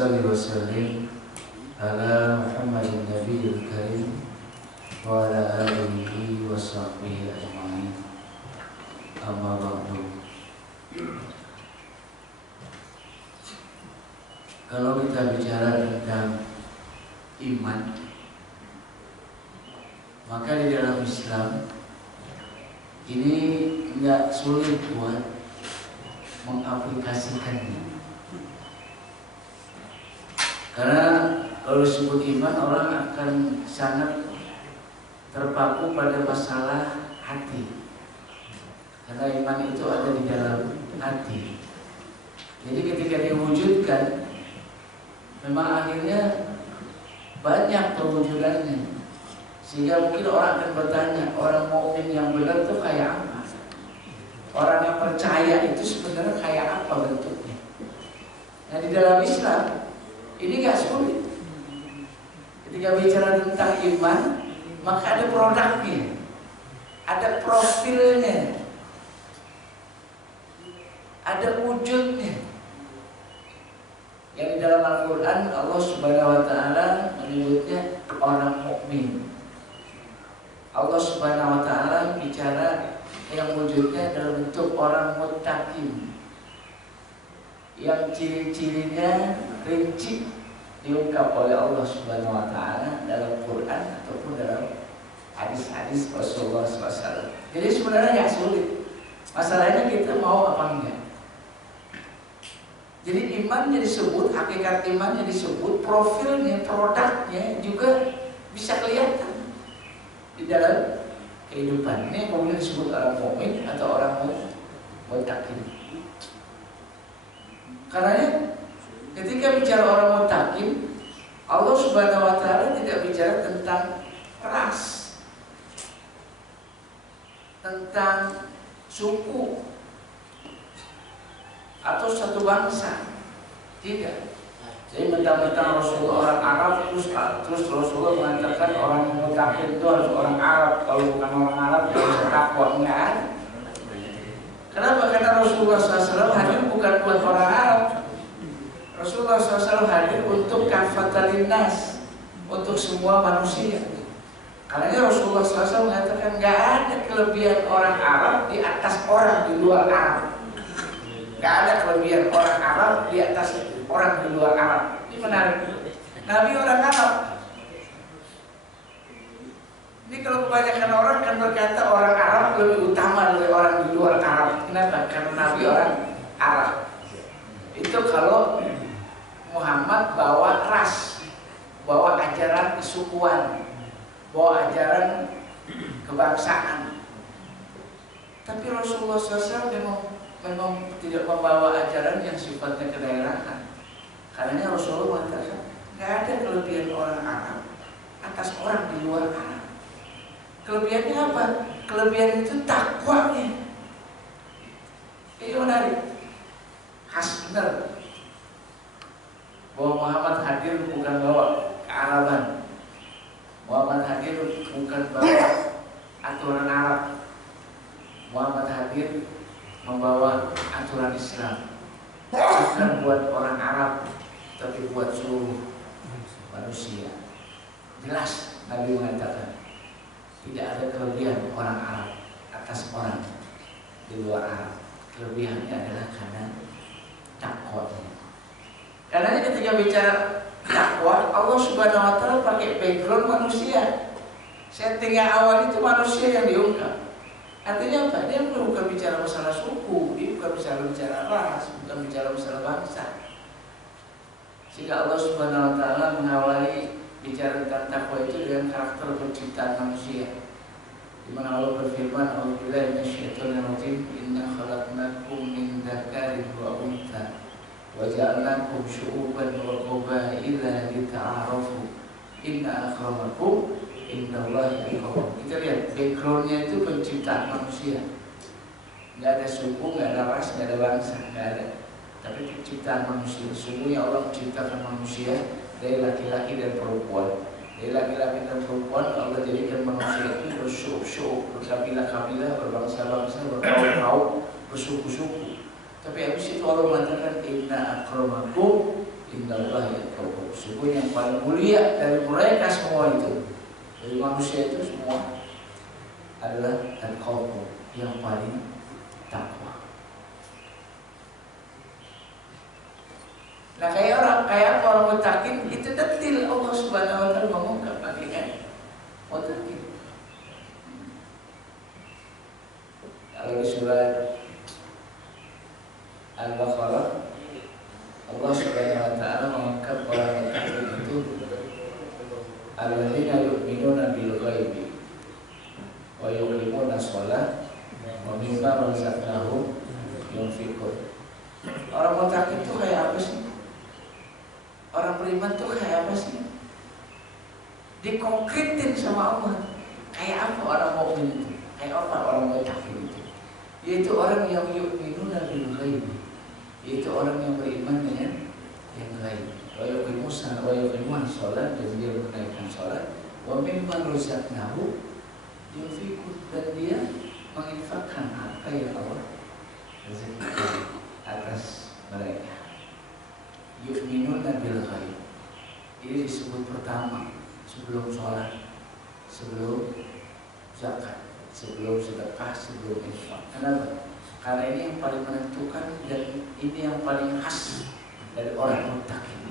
salli wa sallim ala Muhammadin Nabiyil Karim wa ala alihi wa sahbihi ajma'in. Amma ba'du. Kalau kita bicara tentang iman, maka di dalam Islam ini nggak sulit buat mengaplikasikannya. Karena kalau disebut iman, orang akan sangat terpaku pada masalah hati. Karena iman itu ada di dalam hati. Jadi ketika diwujudkan, memang akhirnya banyak perwujudannya. Sehingga mungkin orang akan bertanya, orang mukmin yang benar itu kayak apa? Orang yang percaya itu sebenarnya kayak apa bentuknya? Nah, di dalam Islam ini gak sulit. Ketika bicara tentang iman, maka ada produknya, ada profilnya, ada wujudnya. Yang di dalam Al-Quran Allah Subhanahu wa Ta'ala menyebutnya orang mukmin. Allah Subhanahu wa Ta'ala bicara yang wujudnya dalam bentuk orang muttaqin, yang ciri-cirinya rinci diungkap oleh Allah Subhanahu wa Ta'ala dalam Quran ataupun dalam hadis-hadis Rasulullah SAW. Jadi sebenarnya nggak sulit. Masalahnya kita mau apa enggak. Jadi imannya disebut, hakikat imannya disebut, profilnya, produknya juga bisa kelihatan di dalam kehidupan. Ini kemudian disebut orang mukmin atau orang muttaqin. Karena ketika bicara orang muttaqin, Allah Subhanahu wa Ta'ala tidak bicara tentang ras, tentang suku atau satu bangsa. Tidak. Jadi mentang-mentang Rasulullah orang Arab terus Rasulullah mengatakan orang muttaqin itu harus orang Arab. Kalau bukan orang Arab harus takwa. Enggak. Kenapa? Karena Rasulullah SAW hadir bukan buat orang Arab. Rasulullah SAW hadir untuk kafatal linnas, untuk semua manusia. Karena Rasulullah SAW mengatakan nggak ada kelebihan orang Arab di atas orang di luar Arab. Nggak ada kelebihan orang Arab di atas orang di luar Arab. Ini menarik. Nabi orang Arab. Ini kalau kebanyakan orang kan berkata orang Arab lebih utama dari orang di luar Arab. Kenapa? Karena Nabi orang Arab. Itu kalau Muhammad bawa ras, bawa ajaran kesukuan, bawa ajaran kebangsaan. Tapi Rasulullah SAW memang tidak membawa ajaran yang sifatnya kedaerahan. Karena Rasulullah mengatakan nggak ada kelebihan orang Arab atas orang di luar Arab. Kelebihannya apa? Kelebihan itu takwanya. Ini menarik. Khas benar bahwa Muhammad hadir bukan bawa kearaban. Muhammad hadir bukan bawa aturan Arab. Muhammad hadir membawa aturan Islam, bukan buat orang Arab, tapi buat seluruh manusia. Jelas Nabi mengatakan tidak ada kelebihan orang Arab atas orang di luar Arab. Kelebihannya adalah karena takwanya. Karena ketika bicara takwa, Allah Subhanahu wa Ta'ala pakai background manusia. Settingan awal itu manusia yang diungkap. Artinya apa? Dia bukan bicara masalah suku, dia bukan bicara ras, bukan bicara masalah bangsa. Sehingga Allah Subhanahu wa Ta'ala mengawali bicara tentang takwa itu dengan karakter penciptaan manusia. Di mana Allah berfirman, "A'udzubillahi minasyaitonir rajim, inna khalaqnakum min dzakarin wa untha wa ja'alnakum syu'uban wa qabaila lita'arafu. Inna akramakum innallahi atqakum." Kita lihat backgroundnya itu penciptaan manusia. Nggak ada suku, nggak ada ras, nggak ada bangsa, nggak ada. Tapi penciptaan manusia. Sungguhnya Allah menciptakan manusia dari laki-laki dan perempuan. Dari laki-laki dan perempuan Allah jadikan manusia itu bersyuk-syuk, berkabilah-kabilah, berbangsa-bangsa, berkaum-kaum, bersuku-suku. Tapi habis itu Allah mengatakan inna akramakum Innallaha yatqaw. Sungguh yang paling mulia dari mereka semua itu, dari manusia itu semua adalah al-qaw, yang paling takwa. Nah kayak orang mutakin itu detil Allah Subhanahu wa taala mengungkap hakikat mutakin. Kalau di surat Al-Baqarah Allah Subhanahu wa taala mengungkap orang mutakin itu alladzina yu'minuna bil ghaibi wa yuqimuna shalah wa mimma razaqnahum yunfiqun. Orang mutakin itu kayak apa sih? Orang beriman tuh kayak apa sih? Dikonkretin sama Allah. Kayak apa orang mukmin itu? Kayak apa orang mutakin itu? Yaitu orang yang yu'minuna bil ghaib. Yaitu orang yang beriman dengan yang gaib. Wa yuqimuna shalah, dan dia menunaikan salat. Wa mimma razaqnahu yunfiqun, dan dia menginfakkan apa yang Allah rezeki atas mereka. Yu'minuna bil ghaib. Ini disebut pertama sebelum sholat, sebelum zakat, sebelum sedekah, sebelum infak. Kenapa? Karena ini yang paling menentukan dan ini yang paling khas dari orang muttaqin.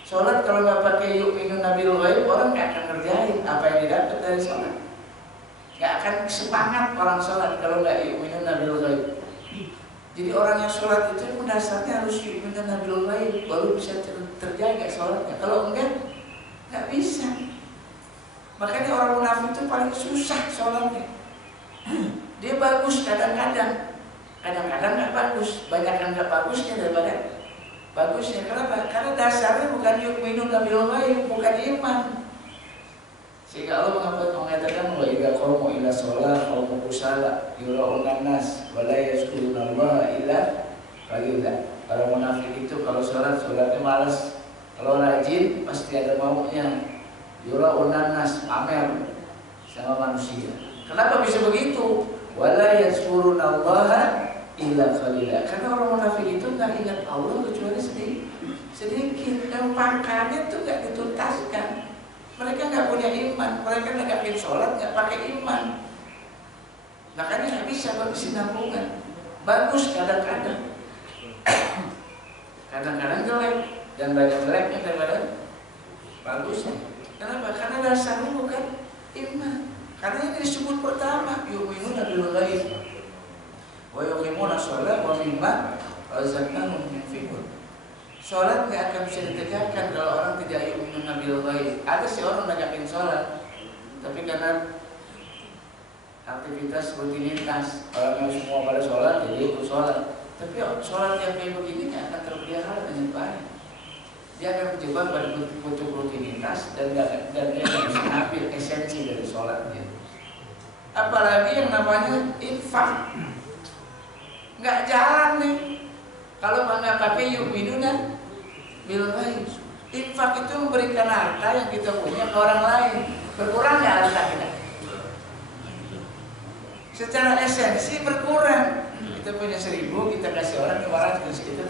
Sholat kalau nggak pakai yu'minuna bil ghaib, orang nggak akan ngerjain apa yang didapat dari sholat. Nggak akan semangat orang sholat kalau nggak yu'minuna bil ghaib. Jadi orang yang sholat itu dasarnya harus yu'minuna bil ghaib, baru bisa terjaga sholatnya. Kalau enggak, nggak bisa. Makanya orang munafik itu paling susah sholatnya. Dia bagus kadang-kadang, kadang-kadang nggak bagus. Banyak yang nggak bagusnya daripada bagusnya. Kenapa? Karena dasarnya bukan yu'minuna bil ghaib, bukan iman. Sehingga Allah mengatakan wa idza qamu ila shalah qamu kusala yura'unan nas wa la yazkurunallaha illa qalila. Para munafik itu kalau sholatnya malas. Kalau rajin pasti ada maunya. Yura'unan nas, pamer sama manusia. Kenapa bisa begitu? Wa la yazkurunallaha illa qalila. Karena orang munafik itu enggak ingat Allah kecuali sedikit. Dan pangkalnya itu enggak dituntaskan. Mereka nggak punya iman, mereka negakin sholat nggak pakai iman, makanya nggak bisa berkesinambungan. Bagus kadang-kadang, kadang-kadang jelek, dan banyak jeleknya daripada bagusnya. Kenapa? Karena dasarnya bukan iman. Karena ini disebut pertama, yu'minuna bil ghaib wa yuqimuna shalah wa mimma razaqnahum yunfiqun. Sholat nggak akan bisa ditegakkan kalau orang tidak yu'minuna bil ghaib. Ada sih orang negakin sholat, tapi karena aktivitas rutinitas orang yang semua pada sholat, jadi ikut sholat. Tapi sholat yang kayak begini nggak akan terpelihara dengan baik. Dia akan terjebak pada bentuk rutinitas dan dia nggak bisa ambil esensi dari sholatnya. Apalagi yang namanya infak, nggak jalan nih. Kalau nggak pakai yu'minuna bil ghaib. Infak itu memberikan harta yang kita punya ke orang lain. Berkurang nggak harta kita? Secara esensi berkurang. Kita punya 1.000, kita kasih orang 500, kita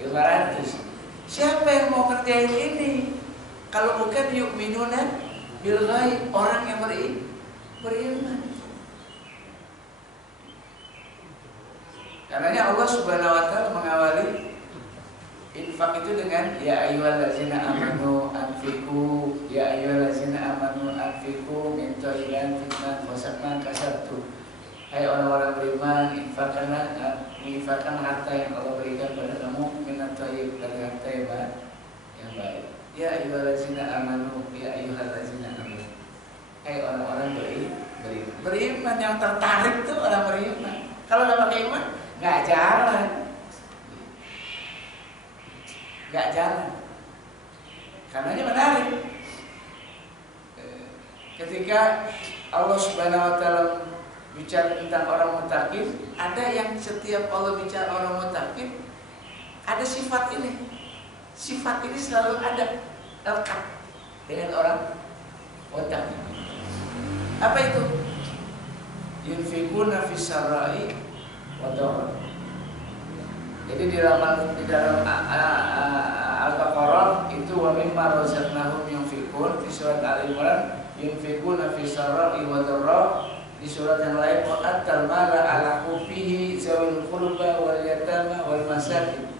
500. Siapa yang mau kerjain ini? Kalau bukan yu'minuna bil ghaib, orang yang beriman. Karenanya Allah Subhanahu wa taala mengawali infak itu dengan ya ayyuhallazina amanu anfiqu, ya ayyuhallazina amanu anfiqu min thayyibati ma kasabtum. Hai orang-orang beriman, infakkan harta yang Allah berikan pada kamu minat thayyib, dari harta yang baik. Ya ayyuhallazina amanu, ya ayyuhallazina amanu. Hai orang-orang beriman yang tertarik tuh orang beriman. Kalau nggak pakai iman nggak jalan, karenanya menarik. Ketika Allah Subhanahu wa taala bicara tentang orang muttaqin, ada yang setiap Allah bicara orang muttaqin, ada sifat ini. Sifat ini selalu ada lekat dengan orang muttaqin. Apa itu? Yunfiquna fis sarai wa dharra. Jadi di dalam Al-Baqarah itu wa mimma razaqnahum yunfiqun, di surat Al-Imran yunfiquna fi sarra'i wa dharra, di surat yang lain wa atal mala ala hubbihi zawil qurba wal yatama wal masakin.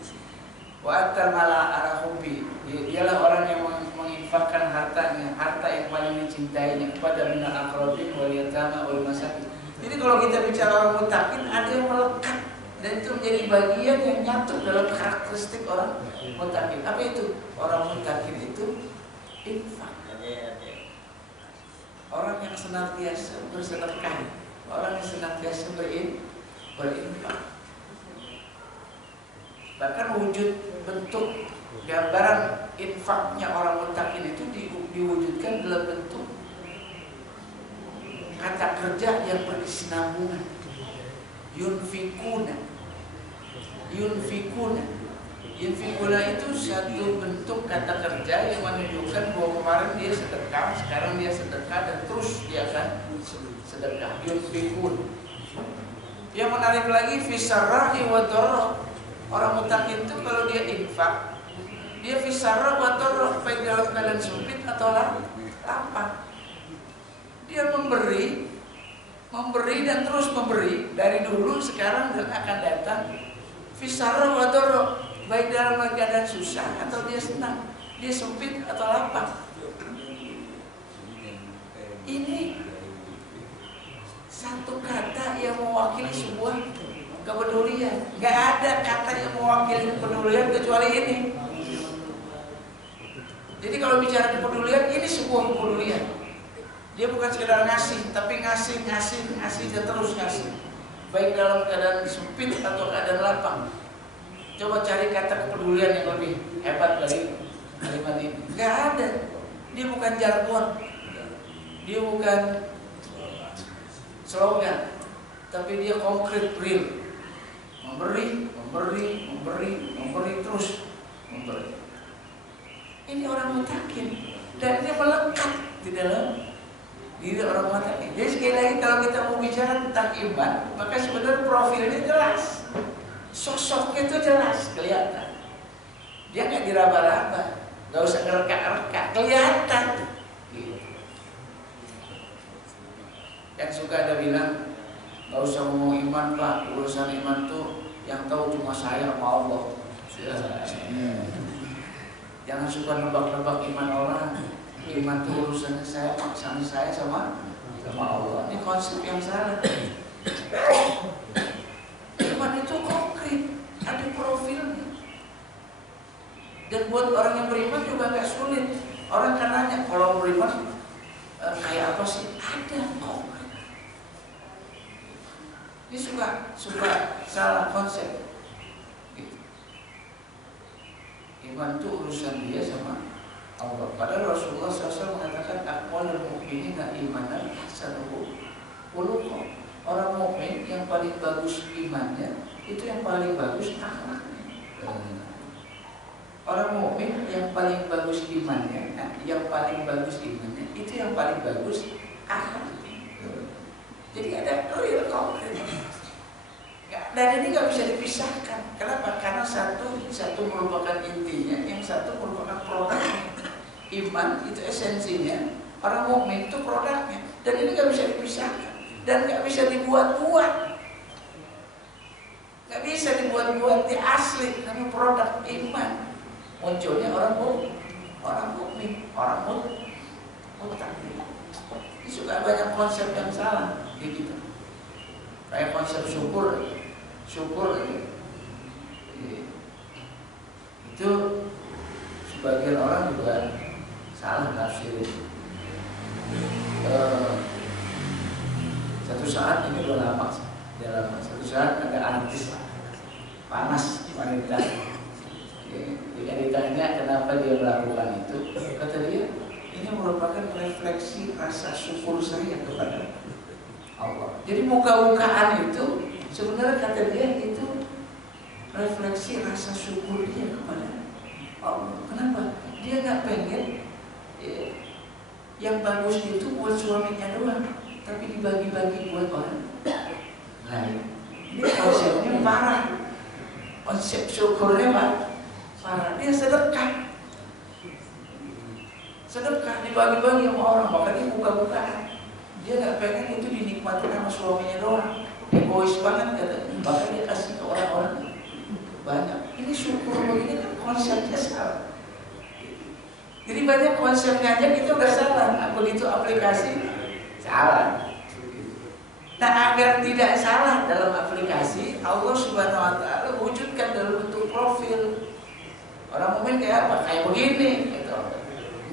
Wa atal mala ala hubbi, dialah orang yang menginfakkan hartanya, harta yang paling dicintainya kepada minal aqrabin wal yatama wal masakin. Jadi kalau kita bicara orang muttaqin, ada yang melekat dan itu menjadi bagian yang nyatu dalam karakteristik orang muttaqin. Apa itu? Orang muttaqin itu infak. Orang yang senantiasa bersedekah, orang yang senantiasa berinfak. Bahkan wujud bentuk gambaran infaknya orang muttaqin itu diwujudkan dalam bentuk kata kerja yang berkesinambungan. Yunfikuna itu satu bentuk kata kerja yang menunjukkan bahwa kemarin dia sedekah, sekarang dia sedekah dan terus dia akan sedekah. Yunfikun. Yang menarik lagi fisarrahi wa dharra. Orang muttaqin itu kalau dia infak, dia fisarrah wa dharra, baik dalam keadaan sempit atau lapang. Dia memberi dan terus memberi dari dulu, sekarang dan akan datang. Fisarrah wa dharra, baik dalam keadaan susah atau dia senang, dia sempit atau lapang. Ini satu kata yang mewakili sebuah kepedulian. Gak ada kata yang mewakili kepedulian kecuali ini. Jadi kalau bicara kepedulian, ini sebuah kepedulian. Dia bukan sekedar ngasih, tapi ngasih dan terus ngasih. Baik dalam keadaan sempit atau keadaan lapang. Coba cari kata kepedulian yang lebih hebat dari kalimat ini. Gak ada. Dia bukan jargon, dia bukan slogan, tapi dia konkret, real. Memberi terus memberi. Ini orang muttaqin dan dia melekat di dalam diri orang muttaqin. Jadi sekali lagi kalau kita mau bicara tentang iman, maka sebenarnya profilnya jelas, sosoknya itu jelas, kelihatan. Dia nggak diraba-raba, nggak usah ngereka-reka, kelihatan. Yang suka ada bilang, nggak usah ngomong iman Pak, urusan iman tuh yang tahu cuma saya sama Allah. Jangan suka nebak-nebak iman orang. Iman itu urusannya saya sama Allah. Ini konsep yang salah. Iman itu konkret, ada profilnya. Dan buat orang yang beriman juga gak sulit. Orang kan nanya, kalau beriman kayak apa sih? Ada konkret. Ini suka salah konsep. Iman itu urusan dia sama Allah. Padahal Rasulullah SAW mengatakan aqwalul mu'minina imanan hasanuhu khuluqan. Orang mukmin yang paling bagus imannya itu yang paling bagus akhlaknya. Orang mukmin yang paling bagus imannya, itu yang paling bagus akhlaknya. Jadi ada real konkret. Dan ini nggak bisa dipisahkan. Kenapa? Karena satu merupakan intinya, yang satu merupakan produknya. Iman itu esensinya, orang mukmin itu produknya. Dan ini nggak bisa dipisahkan dan nggak bisa dibuat-buat. Nggak bisa dibuat-buat, di asli karena produk iman. Munculnya orang mukmin, orang muttaqin. Ini suka banyak konsep yang salah di kita. Kayak konsep syukur itu sebagian orang juga salah tafsirin. Satu saat ini udah lama, satu saat ada artis panas wanita. Jika ditanya kenapa dia melakukan itu, kata dia ini merupakan refleksi rasa syukur saya kepada Allah. Jadi muka-mukaan itu sebenarnya kata dia itu refleksi rasa syukur dia kepada Allah. Kenapa? Dia nggak pengen yang bagus itu buat suaminya doang, tapi dibagi-bagi buat orang lain. Ini konsepnya parah. Konsep syukurnya Pak, dia sedekah. Sedekah dibagi-bagi sama orang, bahkan dia buka-bukaan. Dia nggak pengen itu dinikmati sama suaminya doang. Egois banget katanya. Bahkan dia kasih ke orang-orang banyak. Ini syukur begini kan konsepnya salah. Jadi banyak konsepnya aja kita udah salah. Nah, begitu aplikasi salah. Nah, agar tidak salah dalam aplikasi, Allah Subhanahu Wa Taala wujudkan dalam bentuk profil. Orang mukmin kayak apa? Kayak begini, gitu.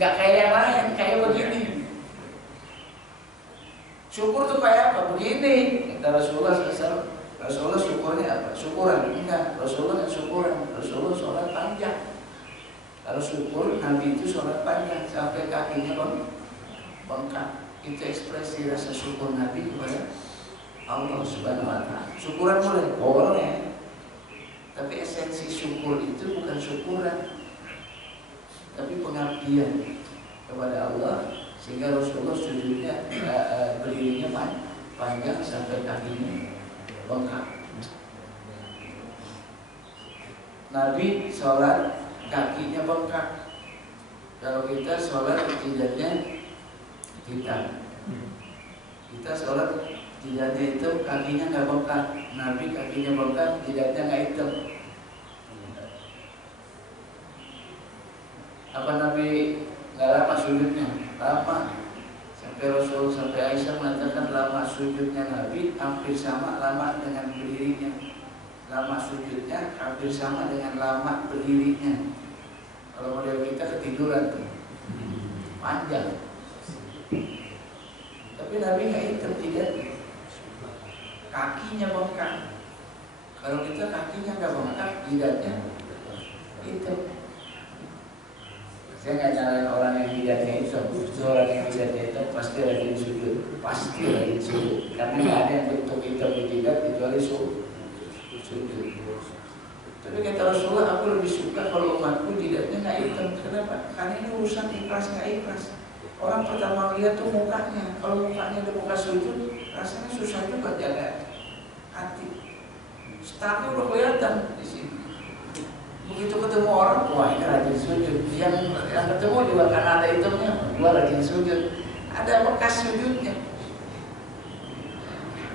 Nggak kayak yang lain, kayak begini. Syukur tuh kayak apa? Begini. Kata Rasulullah SAW. Rasulullah syukurnya apa? Syukuran? Enggak. Rasulullah nggak syukuran. Rasulullah sholat panjang. Kalau syukur, Nabi itu sholat panjang sampai kakinya bengkak. Itu ekspresi rasa syukur Nabi kepada Allah Subhanahu Wa Taala. Syukuran boleh, tapi esensi syukur itu bukan syukuran, tapi pengabdian kepada Allah, sehingga Rasulullah sujudnya berdirinya panjang sampai kakinya bengkak. Nabi sholat kakinya bengkak. Kalau kita sholat jidatnya hitam. Kita sholat jidatnya itu kakinya nggak bengkak. Nabi kakinya bengkak, jidatnya nggak hitam. Apa Nabi nggak lama sujudnya? Lama. Sampai Rasul, sampai Aisyah mengatakan lama sujudnya Nabi hampir sama lama dengan berdirinya. Lama sujudnya hampir sama dengan lama berdirinya. Kalau model kita ketiduran tuh panjang. Tapi Nabi nggak hitam jidatnya. Kakinya bengkak. Kalau kita kakinya nggak bengkak, jidatnya hitam. Saya nggak nyalain orang yang jidatnya hitam. Orang yang jidatnya hitam pasti rajin sujud, pasti rajin sujud. Karena nggak ada yang bentuk hitam di jidat kecuali sujud. Tapi kata Rasulullah, aku lebih suka kalau umatku jidatnya nggak hitam. Kenapa? Karena ini urusan ikhlas nggak ikhlas. Orang pertama lihat tuh mukanya. Kalau mukanya ada muka sujud, rasanya susah juga jaga hati. Startnya udah kelihatan di sini. Begitu ketemu orang, wah ini rajin sujud. Yang ketemu juga karena ada hitamnya, gua rajin sujud. Ada bekas sujudnya.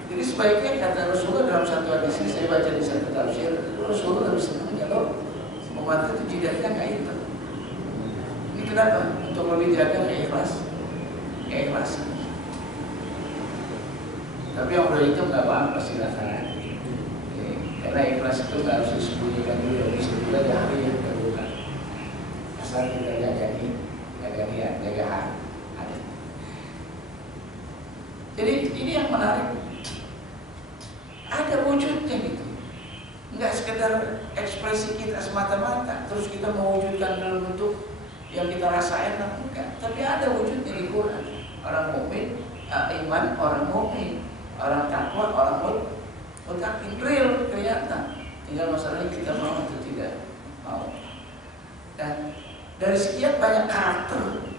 Jadi sebaiknya kata Rasulullah dalam satu hadis ini, saya baca di satu tafsir, Rasulullah lebih senang kalau umat itu jidatnya nggak hitam. Ini kenapa? Untuk lebih jaga keikhlasan. Tapi yang udah hitam nggak apa-apa silakan. Karena ikhlas itu nggak harus disembunyikan dulu, bisa juga dari yang terbuka. Asal kita jaga niat, jaga hati. Jadi ini yang menarik. Ada wujudnya gitu. Nggak sekedar ekspresi kita semata-mata, terus kita mewujudkan dalam bentuk yang kita rasa enak, enggak. Tapi ada wujudnya di Quran. Orang mukmin, iman orang mukmin, orang takwa, orang mutakin, real kelihatan. Tinggal masalahnya kita mau atau tidak mau. Dan dari sekian banyak karakter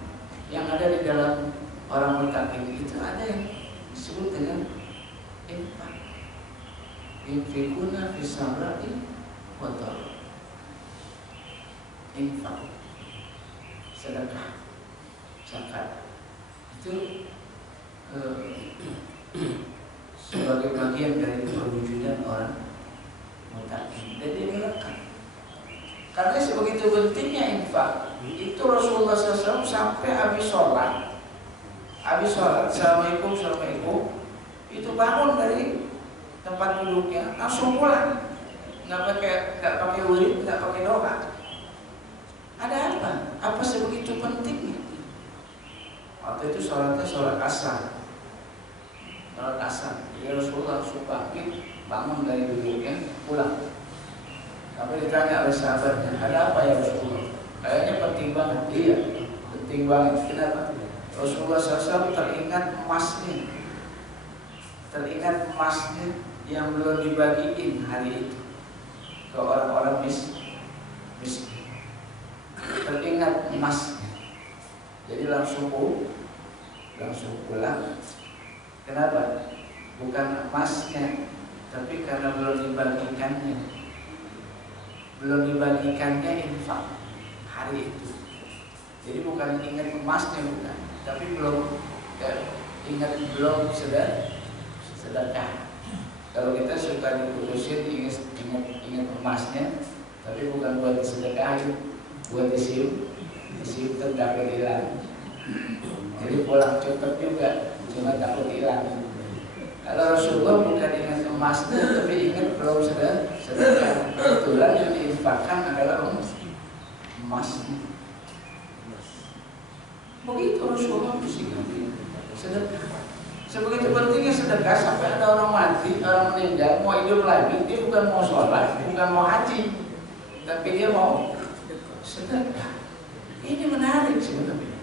yang ada di dalam orang mutakin itu, ada yang disebut dengan infak. Infikuna fisarati kotor. Infak, sedekah, zakat itu sebagai bagian dari perwujudan orang mutakin. Jadi melekat. Karena sebegitu pentingnya infak, itu Rasulullah SAW sampai habis sholat, assalamualaikum, itu bangun dari tempat duduknya langsung pulang, nggak pakai wirid, nggak pakai doa. Ada apa? Apa sebegitu pentingnya? Waktu itu sholatnya sholat asar. Jadi Rasulullah langsung bangun dari duduknya, pulang. Sampai ditanya oleh sahabatnya, ada apa ya Rasulullah? Kayaknya penting banget. Iya, penting banget. Kenapa? Rasulullah SAW teringat emasnya yang belum dibagiin hari itu ke orang-orang miskin. Teringat emasnya, jadi langsung pulang. Kenapa? Bukan emasnya, tapi karena belum dibagikannya. belum dibagikannya infak hari itu. Jadi bukan ingat emasnya, bukan, tapi belum ingat belum sedekah. Kalau kita suka diputusin ingat emasnya, tapi bukan buat sedekahin, buat disium takut hilang. Jadi pulang cepet juga, cuma takut hilang. Kalau Rasulullah bukan ingat emasnya, tapi ingat belum sedekah. Kebetulan yang diinfakkan adalah emasnya. Begitu Rasulullah sedekah. Sebegitu pentingnya sedekah sampai ada orang mati, orang meninggal, mau hidup lagi, dia bukan mau sholat, bukan mau haji, tapi dia mau sedekah. Ini menarik sebenarnya.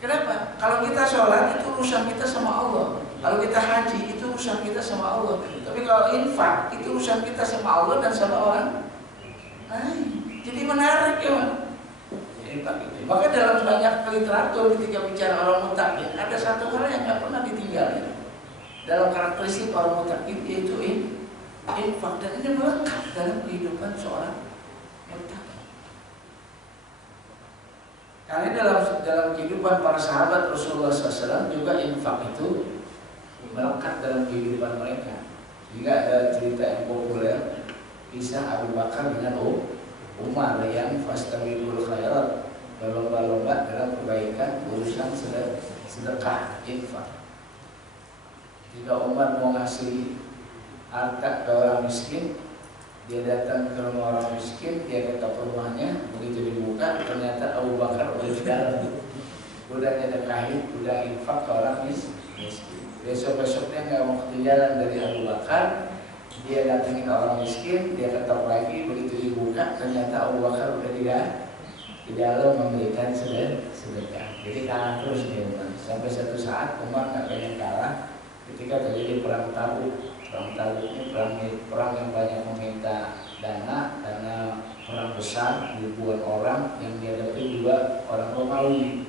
Kenapa? Kalau kita sholat itu urusan kita sama Allah. Kalau kita haji itu urusan kita sama Allah. Tapi kalau infak itu urusan kita sama Allah dan sama orang lain. Jadi menarik ya. Maka dalam banyak literatur ketika bicara orang mutakin, ada satu hal yang nggak pernah ditinggalin dalam karakteristik orang mutakin, yaitu infak, dan ini melekat dalam kehidupan seorang mutakin. Karena dalam kehidupan para sahabat Rasulullah SAW juga infak itu melekat dalam kehidupan mereka. Sehingga ada cerita yang populer, kisah Abu Bakar dengan Umar yang fastabiqul khairat, berlomba-lomba dalam kebaikan urusan sedekah infak. Jika Umar mau ngasih harta ke orang miskin, dia datang ke rumah orang miskin, dia ke rumahnya, begitu dibuka ternyata Abu Bakar udah di dalam, udah nyedekahin, udah infak ke orang miskin. Besok-besoknya nggak mau ketinggalan dari Abu Bakar, dia datangin orang miskin, dia ketok lagi, begitu dibuka ternyata Abu Bakar udah di dalam memberikan sedekah. Jadi kalah terus nih Umar. Sampai satu saat Umar nggak pengen kalah ketika terjadi perang Tabuk. Perang Tabuk ini perang yang banyak meminta dana, karena perang besar, ribuan orang yang dihadapi juga orang Romawi.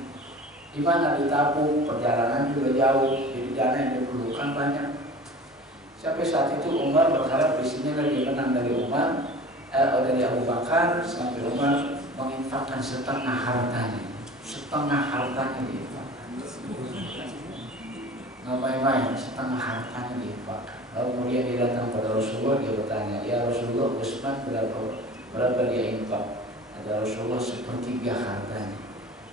Di mana di Tabuk perjalanan juga jauh, jadi dana yang diperlukan banyak. Sampai saat itu Umar berharap di sini lagi menang dari dari Abu Bakar, sampai Umar menginfakkan setengah hartanya diinfakkan. Nggak main-main, setengah hartanya diinfakkan. Lalu kemudian dia datang pada Rasulullah, dia bertanya, ya Rasulullah, Utsman berapa dia infak? Ada Rasulullah, sepertiga hartanya.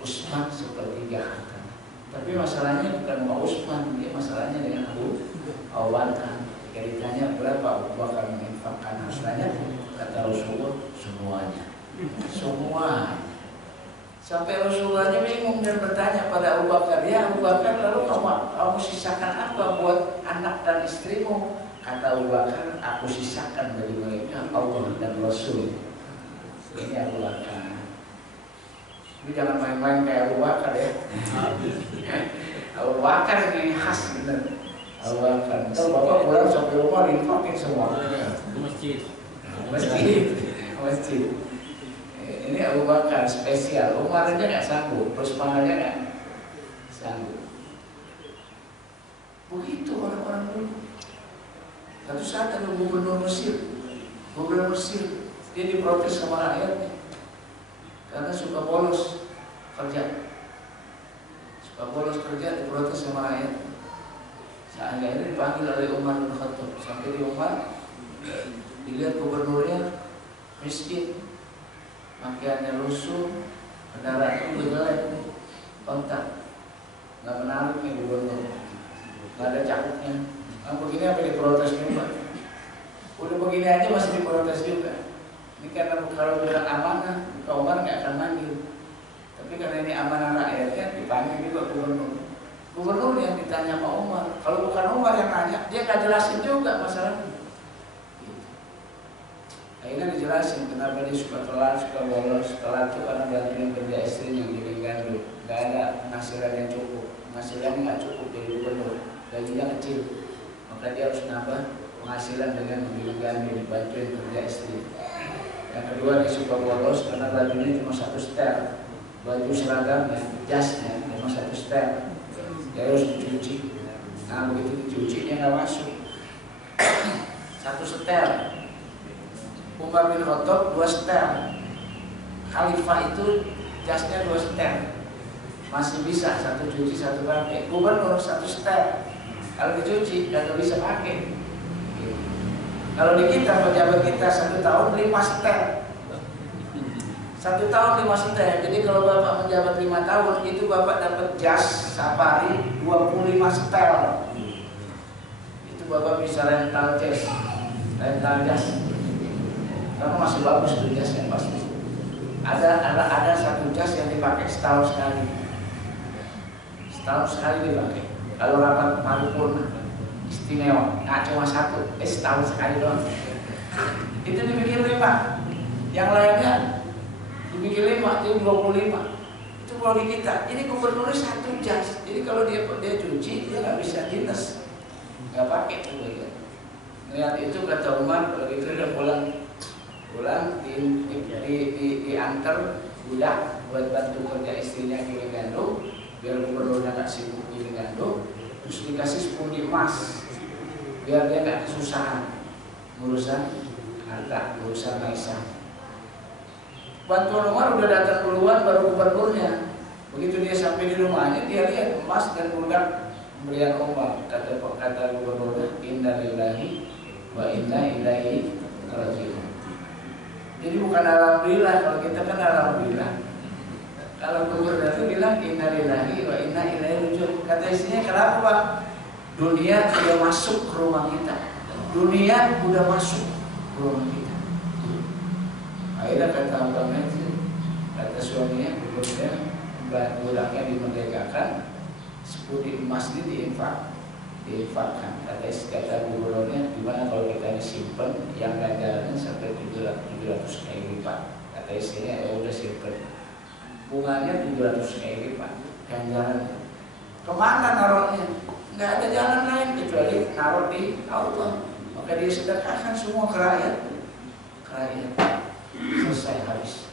Utsman sepertiga hartanya. Tapi masalahnya bukan sama Utsman, dia masalahnya dengan Abu Bakar. Ketika ditanya berapa Abu Bakar menginfakkan hartanya, kata Rasulullah, semuanya. Sampai Rasulullahnya bingung dan bertanya pada Abu Bakar, ya Abu Bakar, lalu kamu sisakan apa buat anak dan istrimu? Kata Abu Bakar, aku sisakan bagi mereka Allah dan Rasul. Ini Abu Bakar. Ini jangan main-main kayak Abu Bakar ya. Abu Bakar ini khas bener. Abu Bakar. Kalau bapak pulang sampai rumah diinfakin semua. Masjid. Ini Abu Bakar spesial. Umar aja nggak sanggup, terus aja nggak sanggup. Begitu orang-orang dulu. Satu saat ada gubernur Mesir, dia diprotes sama rakyatnya karena suka bolos kerja, diprotes sama rakyat. Akhirnya dipanggil oleh Umar bin Khattab. Sampai di Umar, dilihat gubernurnya miskin, pakaiannya lusuh, kendaraannya udah jelek, kontak, nggak menarik nih gubernur, nggak ada cakupnya. Nah, begini apa diprotes juga? Udah begini aja masih diprotes juga. Ini karena kalau bilang amanah, Pak Umar nggak akan manggil. Tapi karena ini amanah rakyatnya, dipanggil juga gubernur. Gubernur yang ditanya Pak Umar. Kalau bukan Umar yang nanya, dia nggak jelasin juga masalahnya. Akhirnya dijelasin kenapa dia suka telat, suka bolos. Telat itu karena bantuin kerja istrinya yang jadi gandul. Gak ada penghasilan yang cukup. Penghasilannya nggak cukup jadi gubernur. Gajinya kecil. Maka dia harus nambah penghasilan dengan menjadi gandul, bantuin kerja istri. Yang kedua, dia suka bolos karena bajunya cuma satu setel. Baju seragamnya, jasnya cuma satu setel. Dia harus dicuci. Nah begitu dicuci dia nggak masuk. Satu setel. Umar bin Khattab 2 setel. Khalifah itu jasnya 2 setel. Masih bisa, 1 cuci 1 pakai. Gubernur 1 setel. Kalau dicuci nggak bisa pakai. Kalau di kita pejabat kita 1 tahun 5 setel. 1 tahun 5 setel. Jadi kalau Bapak menjabat 5 tahun itu Bapak dapat jas safari 25 setel. Itu Bapak bisa rental jas. Karena masih bagus tuh jas yang pasti. Ada 1 jas yang dipakai setahun sekali. Setahun sekali dipakai. Kalau rapat paripurna istimewa, nggak cuma 1, setahun sekali doang. Itu dibikin 5. Yang lainnya dibikin 5, jadi 25. Itu kalau di kita, ini gubernurnya 1 jas. Jadi kalau dia cuci, dia nggak bisa dinas, nggak pakai tuh ya. Lihat itu kata Umar, kalau gitu udah pulang diantar budak buat bantu kerja istrinya giling gandum, biar gubernurnya nggak sibuk giling gandum, terus dikasih 10 emas, biar dia nggak kesusahan urusan harta, urusan maisha. Bantuan Umar udah datang duluan baru gubernurnya. Begitu dia sampai di rumahnya, dia lihat emas dan budak pemberian Umar. Kata gubernurnya, inna lillahi wa inna ilaihi raji'un. Jadi bukan alhamdulillah, kalau kita kan alhamdulillah. Kalau gubernur itu bilang inna lillahi wa inna ilaihi raji'un. Kata istrinya, kenapa Pak? Dunia sudah masuk ke rumah kita. Dunia sudah masuk ke rumah kita. Akhirnya kata abangnya itu, kata suaminya, gubernurnya, budaknya dimerdekakan, 10 emas ini diinfakkan. Kata gubernurnya, gimana kalau kita disimpan yang ganjarannya sampai 700 kali lipat. Kata istrinya, ya udah simpen. Bunganya 700 kali lipat ganjarannya. Kemana naruhnya? Nggak ada jalan lain kecuali naruh di Allah. Maka dia sedekahkan semua ke rakyat. Selesai habis.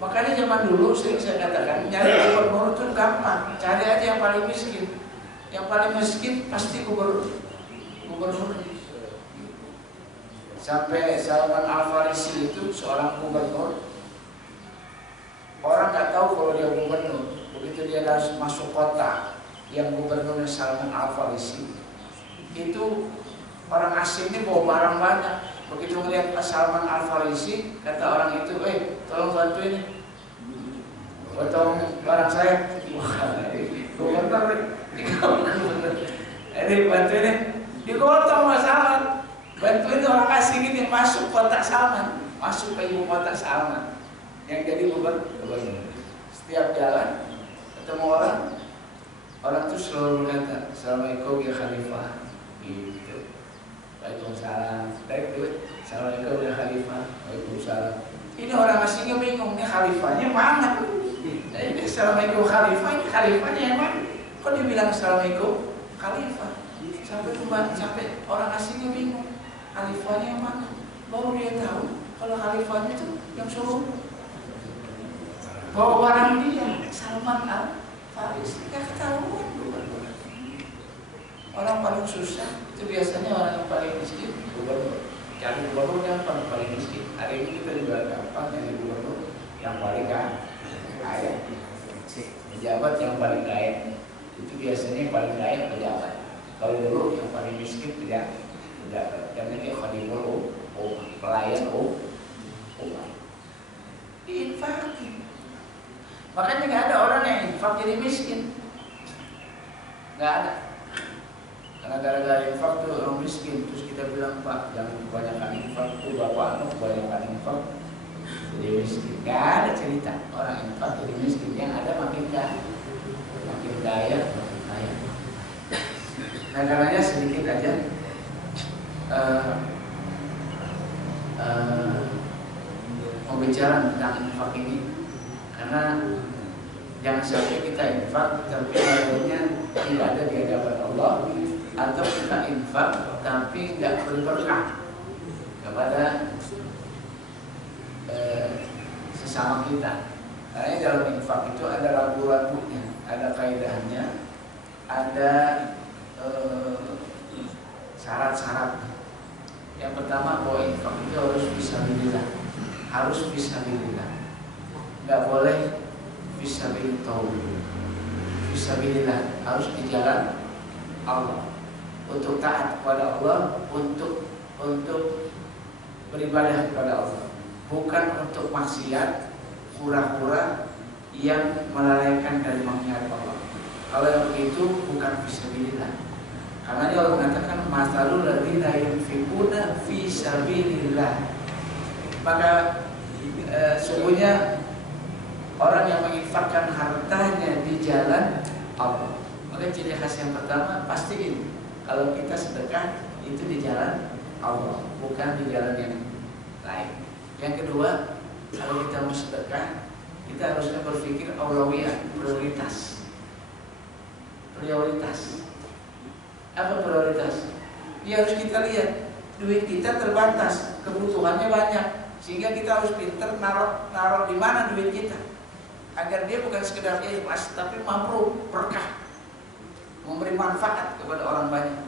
Makanya zaman dulu sering saya katakan, nyari gubernur itu gampang. Cari aja yang paling miskin. Yang paling miskin pasti gubernur. Sampai Salman Al-Farisi itu seorang gubernur. Orang nggak tahu kalau dia gubernur. Begitu dia harus masuk kota yang gubernurnya Salman Al-Farisi, itu orang asing ini bawa barang banyak. Begitu melihat Salman Al-Farisi, kata orang itu, tolong bantuin, potong barang saya. Wah, gubernur, bantuin, digotong Mas Salman. Bantuin orang asing ini masuk kota Salman, masuk ke ibu kota Salman, yang jadi gubernur. Setiap jalan ketemu orang tuh selalu berkata, Assalamualaikum ya Khalifah, gitu. Waalaikumsalam. Assalamualaikum ya Khalifah. Waalaikumsalam. Ini orang asingnya bingung, ini Khalifahnya mana? Ini Assalamualaikum Khalifah, ini Khalifahnya yang mana? Kok dibilang Assalamualaikum Khalifah? Sampai orang asingnya bingung, Khalifahnya yang mana? Baru dia tahu kalau Khalifahnya itu yang suruh bawa barang dia, Salman Al-Farisi. Gak ketahuan. Orang paling susah itu biasanya orang yang paling miskin, gubernur. Cari gubernur yang paling miskin. Hari ini kita juga gampang jadi gubernur yang paling kaya. Pejabat yang paling kaya itu biasanya yang paling kaya pejabat. Kalau dulu yang paling miskin pejabat. Karena dia khadimul pelayan umat. Diinfakin. Makanya nggak ada orang yang infak jadi miskin. Nggak ada. Karena gara-gara infak tuh orang miskin. Terus kita bilang, Pak, jangan kebanyakan infak. Tuh Bapak kebanyakan infak jadi miskin. Nggak ada cerita orang infak jadi miskin. Yang ada makin kaya. Makin kaya. Nah, karenanya sedikit aja mau bicara tentang infak ini. Karena jangan sampai kita infak tapi akhirnya tidak ada di hadapan Allah, atau kita infak tapi tidak berberkah kepada sesama kita. Karena dalam infak itu ada ragu-ragunya, ada kaidahnya, ada syarat-syarat. Yang pertama bahwa infak itu harus fisabilillah, harus fisabilillah, nggak boleh fisabilillah, harus di jalan Allah, untuk taat kepada Allah, untuk beribadah kepada Allah, bukan untuk maksiat, hura-hura yang melalaikan dari mengingat Allah. Kalau yang begitu bukan fisabilillah. Karena dia Allah mengatakan masalul ladzina yunfiquna fi sabilillah. Maka sungguhnya orang yang menginfakkan hartanya di jalan Allah. Maka ciri khas yang pertama pastiin kalau kita sedekah itu di jalan Allah, bukan di jalan yang lain. Yang kedua, kalau kita mau sedekah, kita harusnya berpikir aulawiyah, prioritas. Apa prioritas? Ya harus kita lihat, duit kita terbatas, kebutuhannya banyak, sehingga kita harus pintar naruh di mana duit kita, agar dia bukan sekedar ikhlas, tapi mampu berkah, memberi manfaat kepada orang banyak.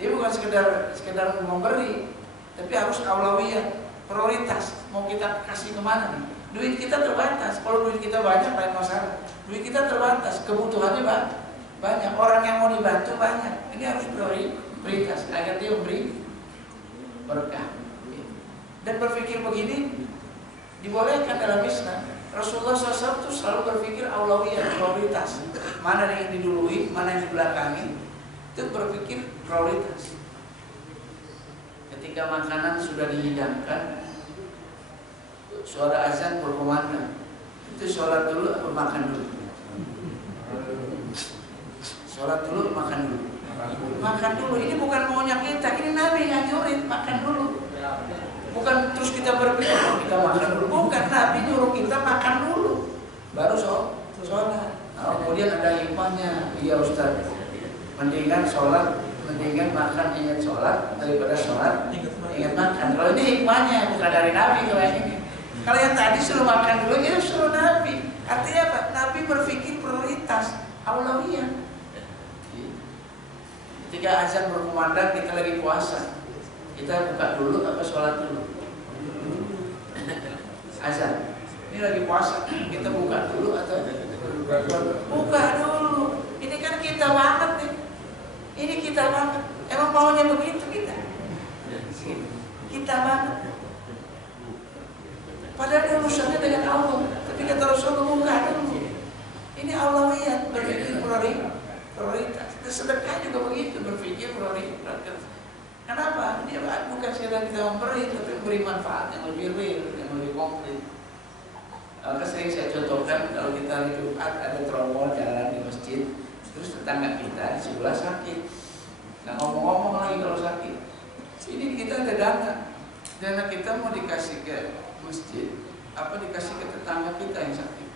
Dia bukan sekedar memberi, tapi harus aulawiyah, prioritas. Mau kita kasih kemana nih? Duit kita terbatas. Kalau duit kita banyak lain masalah. Duit kita terbatas, kebutuhannya banyak, orang yang mau dibantu banyak. Ini harus prioritas agar dia memberi berkah. Dan berpikir begini dibolehkan dalam Islam. Rasulullah SAW itu selalu berpikir aulawiyah, prioritas. Mana yang didului, mana yang dibelakangi, itu berpikir prioritas. Ketika makanan sudah dihidangkan, suara azan berkumandang, itu sholat dulu atau makan dulu? Sholat dulu, makan dulu. Makan dulu. Ini bukan maunya kita, ini Nabi yang nyuruh makan dulu. Bukan terus kita berpikir kita makan dulu. Bukan, Nabi nyuruh kita makan dulu, baru sholat. Nah, kemudian ada hikmahnya. Iya Ustaz, mendingan sholat, mendingan makan ingat sholat daripada sholat ingat makan. Kalau ini hikmahnya bukan dari Nabi. Kalau ini, kalau yang tadi suruh makan dulu, ya suruh Nabi. Artinya apa? Nabi berpikir prioritas, aulawiyah. Ketika azan berkumandang, kita lagi puasa, kita buka dulu apa sholat dulu? Azan, ini lagi puasa, kita buka dulu atau buka dulu? Ini kan kita banget nih. Ini kita banget. Emang maunya begitu kita? Kita banget. Padahal dia urusannya dengan Allah. Tapi kata Rasulullah buka dulu. Ini aulawiyah, berpikir prioritas. Sedekah juga begitu, berpikir prioritas. Kenapa? Dia bukan sekedar kita memberi, tapi memberi manfaat yang lebih real, yang lebih konkret. Maka sering saya contohkan, kalau kita hari Jumat ada terowongan jalan di masjid, terus tetangga kita di sebelah sakit. Nah ngomong-ngomong lagi kalau sakit, ini kita ada dana kita mau dikasih ke masjid, apa dikasih ke tetangga kita yang sakit?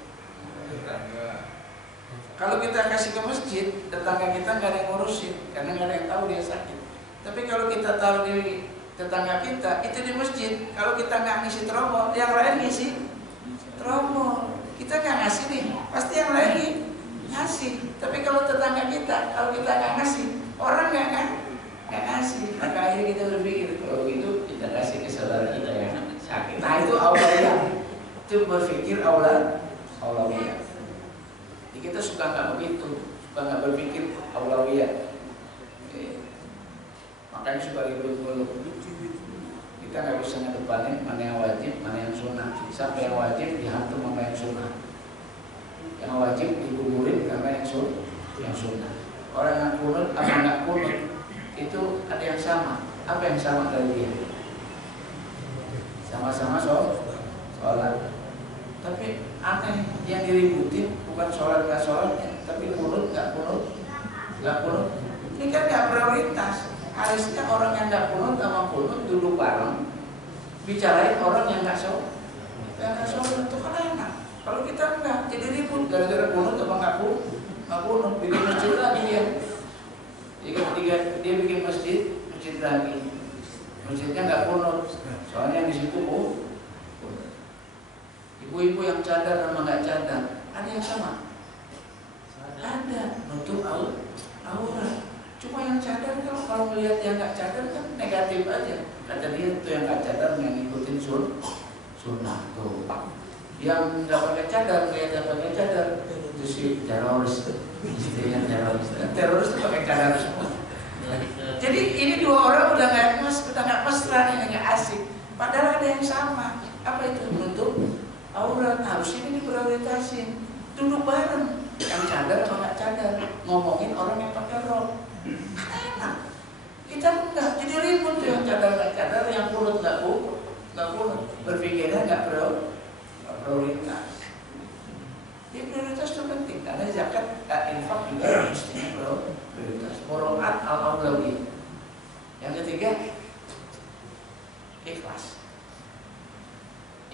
Kalau kita kasih ke masjid, tetangga kita nggak ada yang ngurusin, karena nggak ada yang tahu dia sakit. Tapi kalau kita tahu di tetangga kita itu di masjid, kalau kita nggak ngisi tromol, yang lain ngisi tromol. Kita nggak ngasih nih, pasti yang lain ngasih. Tapi kalau tetangga kita, kalau kita nggak ngasih, orang nggak ngasih. Maka akhirnya kita berpikir, kalau gitu kita kasih ke saudara kita yang sakit. Nah itu aulawiyah, itu berpikir aulawiyah. Jadi kita suka nggak begitu, suka nggak berpikir aulawiyah. Makanya suka ribut dulu. Kita nggak bisa ngedepanin mana yang wajib, mana yang sunnah. Sampai yang wajib dihantam sama yang sunnah. Yang wajib dikuburin karena yang sunnah. Orang yang kunut apa nggak kunut itu ada yang sama. Apa yang sama dari dia? Sama-sama sholat. Tapi aneh, yang diributin bukan sholat nggak sholatnya, tapi kunut nggak kunut. Ini kan nggak prioritas. Harusnya orang yang nggak kunut sama kunut duduk bareng, bicarain orang yang nggak sholat. Yang nggak sholat itu kan enak. Kalau kita nggak, jadi ribut gara-gara kunut apa nggak kunut, bikin masjid lagi dia. Jika dia bikin masjid lagi, masjidnya nggak kunut, soalnya di situ ibu-ibu yang cadar sama nggak cadar, ada yang sama? Ada, nutup aurat. Cuma yang cadar kalau kalau melihat yang nggak cadar kan negatif aja. Kata dia tuh yang nggak cadar yang ngikutin sunnah tuh. Yang nggak pakai cadar, melihat yang pakai cadar itu si teroris, istilahnya teroris. Teroris itu pakai cadar semua. Jadi ini dua orang udah nggak mesra, nggak asik. Padahal ada yang sama. Apa itu? Menutup aurat. Harusnya ini diprioritasin. Duduk bareng. Yang cadar atau nggak cadar. Ngomongin orang yang pakai rok. Enak. Kita enggak. Jadi ribut tuh yang cadar nggak cadar, yang kurut nggak kurut. Berpikirnya nggak prioritas. Jadi prioritas itu penting. Karena zakat, infak juga mestinya prioritas. Muroat al-awlawi. Yang ketiga, ikhlas.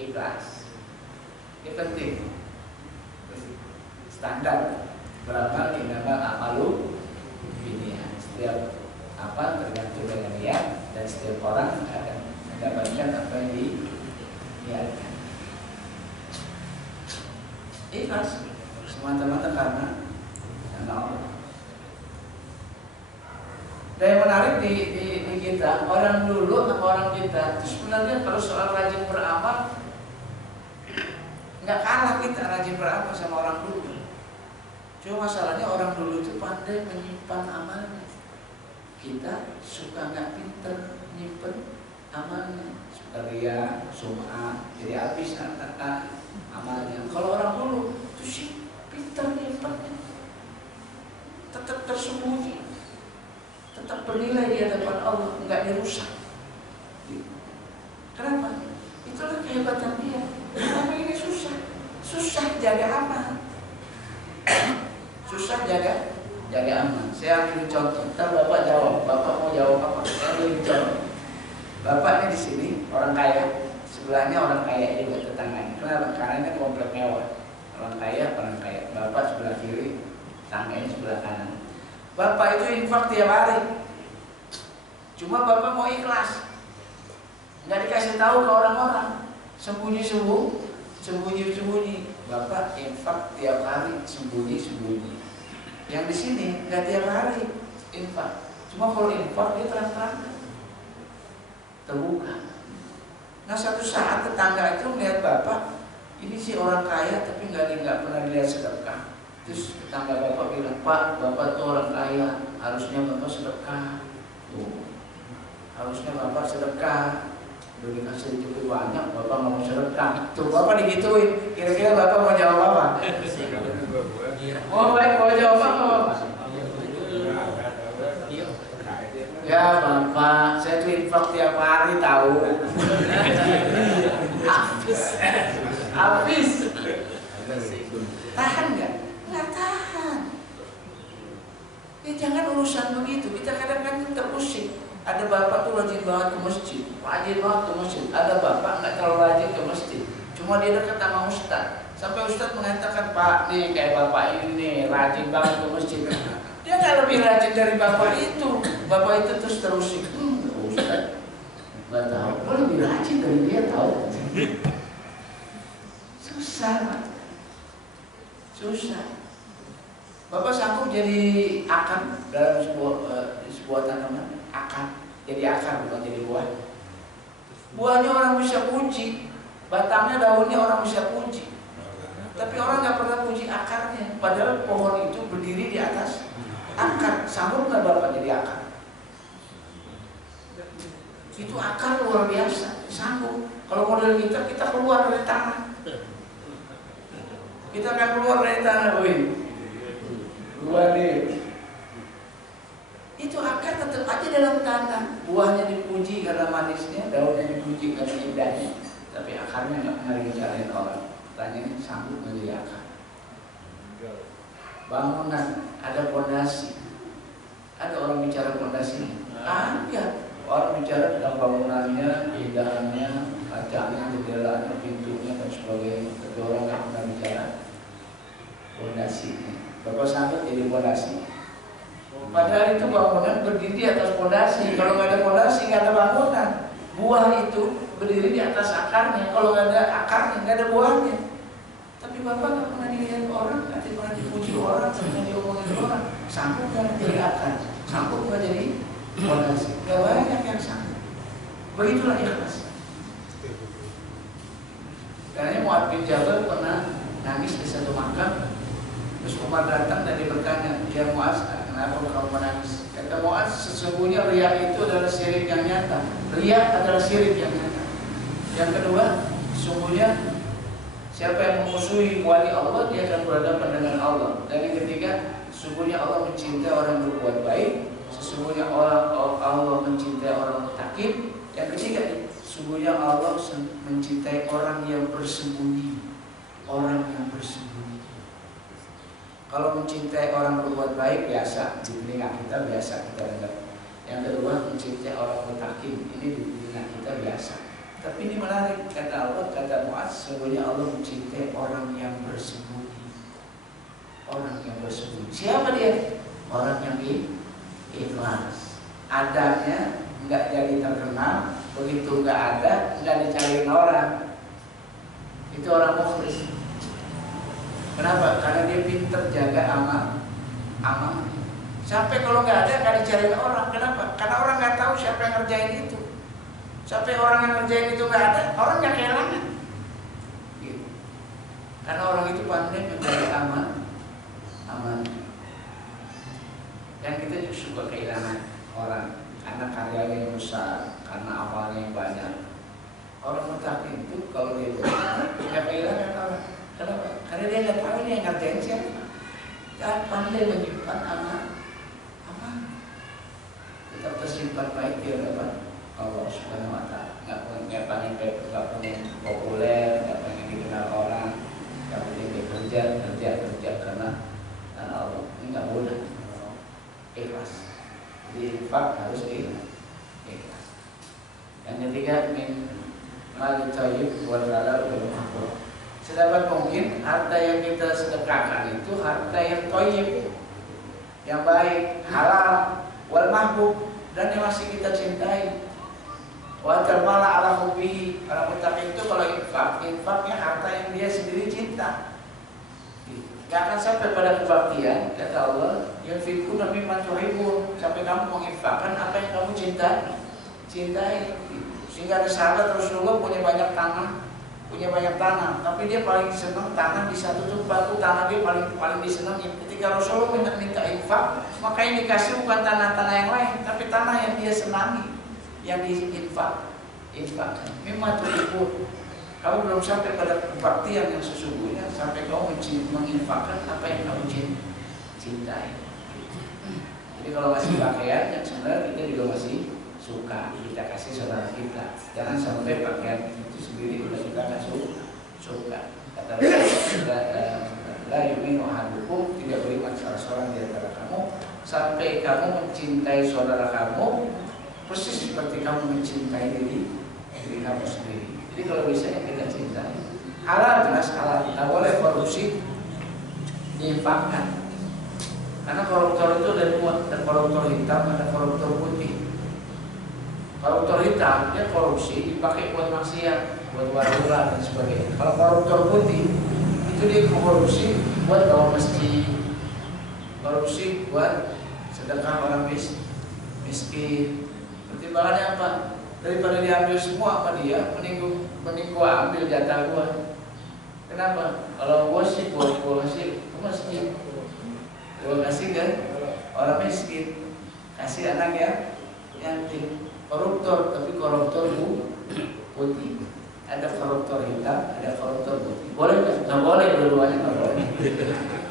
Ini penting. Standar beramal innamal a'malu binniyat. Setiap apa tergantung dengan niat, dan setiap orang akan mendapatkan apa yang diniatkan. Ikhlas semata-mata karena Allah. Dan yang menarik di kita, orang dulu sama orang kita, sebenarnya kalau soal rajin beramal, nggak kalah kita rajin beramal sama orang dulu. Cuma masalahnya orang dulu itu pandai menyimpan amalnya. Kita suka nggak pinter nyimpen amalnya, suka ria, sum'ah, jadi habis amalnya. Kalau orang dulu itu sih pinter nyimpennya, tetap tersembunyi, tetap bernilai di hadapan Allah, nggak dirusak. Kenapa? Itulah kehebatan dia. Tapi ini susah jaga aman, susah jaga aman. Saya ambil contoh. Ntar bapak jawab, bapak mau jawab apa? Saya ambil contoh. Bapaknya di sini orang kaya, sebelahnya orang kaya juga tetangganya. Kenapa? Karena ini komplek mewah. Orang kaya. Bapak sebelah kiri, tangganya sebelah kanan. Bapak itu infak tiap hari. Cuma bapak mau ikhlas, nggak dikasih tahu ke orang-orang, sembunyi. Bapak infak tiap hari, sembunyi. Yang di sini nggak tiap hari infak. Cuma kalau infak dia terang-terangan, terbuka. Nah satu saat tetangga itu melihat bapak, ini sih orang kaya tapi nggak pernah dilihat sedekah. Terus tetangga bapak bilang, Pak, bapak tuh orang kaya, harusnya bapak sedekah. Tuh, harusnya bapak sedekah. Udah dikasih cukup banyak, bapak nggak mau sedekah. Tuh bapak digituin. Kira-kira bapak mau jawab apa? Mau jawab apa? Ya bapak, saya tuh infak tiap hari tahu. Habis. Tahan nggak? Nggak tahan. Ya jangan urusan begitu. Kita kadang-kadang terusik. Ada bapak tuh rajin banget ke masjid. Ada bapak nggak terlalu rajin ke masjid. Cuma dia dekat sama ustaz. Sampai ustaz mengatakan, Pak, nih kayak bapak ini rajin banget ke masjid. Dia nggak lebih rajin dari bapak itu. Bapak itu terus terusik. Ustaz nggak tahu. Gue lebih rajin dari dia tahu. Susah. Bapak sanggup jadi akar dalam sebuah tanaman. Akar, jadi akar bukan jadi buah. Buahnya orang bisa puji, batangnya, daunnya orang bisa puji. Tapi orang nggak pernah puji akarnya. Padahal pohon itu berdiri di atas akar. Sanggup nggak bapak jadi akar? Itu akar luar biasa, sanggup. Kalau model kita keluar dari tanah. Kita akan keluar dari tanah, keluar deh. Itu akar tetap aja dalam tanah. Buahnya dipuji karena manisnya, daunnya dipuji karena indahnya. Tapi akarnya nggak pernah dibicarain orang. Tanya sanggup menjadi akar. Bangunan ada fondasi. Ada orang bicara fondasinya? Ada. Orang bicara tentang bangunannya, indahannya, kacanya, jendelanya, pintunya dan sebagainya. Tapi orang nggak pernah bicara fondasinya. Bapak sanggup jadi fondasi. Padahal itu bangunan berdiri di atas fondasi. Kalau nggak ada fondasi, nggak ada bangunan. Buah itu berdiri di atas akarnya. Kalau nggak ada akarnya, nggak ada buahnya. Tapi bapak nggak pernah dilihat orang, nggak pernah dipuji orang, nggak pernah diomongin orang. Sanggup nggak jadi akar? Sanggup nggak jadi fondasi. Gak banyak yang sama. Begitulah ikhlas. Karena Mu'adz bin Jabal pernah nangis di satu makam. Terus Umar datang dan dia bertanya, "Ya Mu'adz, kenapa kamu menangis?" Kata Mu'adz, "Sesungguhnya riya itu adalah syirik yang nyata. Riya adalah syirik yang nyata. Yang kedua, sesungguhnya siapa yang memusuhi wali Allah, dia akan berhadapan dengan Allah. Dan yang ketiga, sesungguhnya Allah mencintai orang yang berbuat baik. Sesungguhnya Allah mencintai orang mutakin. Yang ketiga, sesungguhnya Allah mencintai orang yang bersembunyi. Orang yang bersembunyi. Kalau mencintai orang berbuat baik biasa, di telinga kita biasa kita dengar. Yang kedua, mencintai orang mutakin, ini di telinga kita biasa. Tapi ini menarik, kata Allah, kata Mu'adz, sesungguhnya Allah mencintai orang yang bersembunyi. Orang yang bersembunyi. Siapa dia? Orang yang ikhlas. Adanya nggak jadi terkenal, begitu nggak ada, nggak dicariin orang. Itu orang mukhlis. Kenapa? Karena dia pintar jaga amal. Sampai kalau nggak ada, nggak dicariin orang. Kenapa? Karena orang nggak tahu siapa yang ngerjain itu. Sampai orang yang ngerjain itu nggak ada, orang nggak kehilangan. Gitu. Karena orang itu pandai menjaga amal. Dan kita juga suka kehilangan orang karena karyanya yang besar, karena amalnya yang banyak. Orang mutakin itu kalau dia nggak kehilangan orang. Kenapa? Karena dia nggak tahu dia yang ngerjain siapa. Dan pandai menyimpan amal. Tetap tersimpan baik di hadapan Allah Subhanahu Wa Taala. Nggak pengen populer, nggak pengen dikenal orang, nggak pengen kerja karena Allah. Ini nggak mudah. Ikhlas. Jadi infak harus ikhlas. Yang ketiga, min mal thayyib wal halal wal mahfuz. Sedapat mungkin harta yang kita sedekahkan itu harta yang thayyib, yang baik, halal, wal mahbub, dan yang masih kita cintai. Wa tamala ala hubbihi. Orang muttaqin itu kalau infaknya harta yang dia sendiri cinta. Gak akan sampai pada kebaktian, kata Allah, yang fikuna mimma tuhibbun, sampai kamu menginfakkan apa yang kamu cintai. Sehingga ada sahabat Rasulullah punya banyak tanah, tapi dia paling senang tanah di satu tempat, tanah dia paling disenangi. Ketika Rasulullah minta infak, maka yang dikasih bukan tanah-tanah yang lain, tapi tanah yang dia senangi, yang diinfakkan. Mimma tuhibbun. Kamu belum sampai pada kebaktian yang sesungguhnya sampai kamu menginfakkan apa yang kamu cintai. Jadi kalau masih pakaian yang sebenarnya kita juga masih suka, kita kasih saudara kita. Jangan sampai pakaian itu sendiri udah kita nggak suka. Kata la yu'minu ahadukum, tidak beriman salah seorang di antara kamu sampai kamu mencintai saudara kamu persis seperti kamu mencintai diri kamu sendiri. Jadi kalau bisa yang kita cintai. Halal jelas halal, tidak boleh korupsi diinfakkan. Karena koruptor itu ada dua, ada koruptor hitam, ada koruptor putih. Koruptor hitam dia korupsi dipakai buat maksiat, buat wara-wara dan sebagainya. Kalau koruptor putih itu dia korupsi buat bangun masjid, korupsi buat sedekah orang miskin. Pertimbangannya apa? Daripada diambil semua sama dia, mending gua ambil jatah gua. Kenapa? Kalau gua sih gua kasih ke masjid, gua kasih ke orang miskin, kasih anak yatim. Koruptor, tapi koruptor putih. Ada koruptor hitam, ada koruptor putih. Boleh nggak? Nggak boleh, dua-duanya nggak boleh.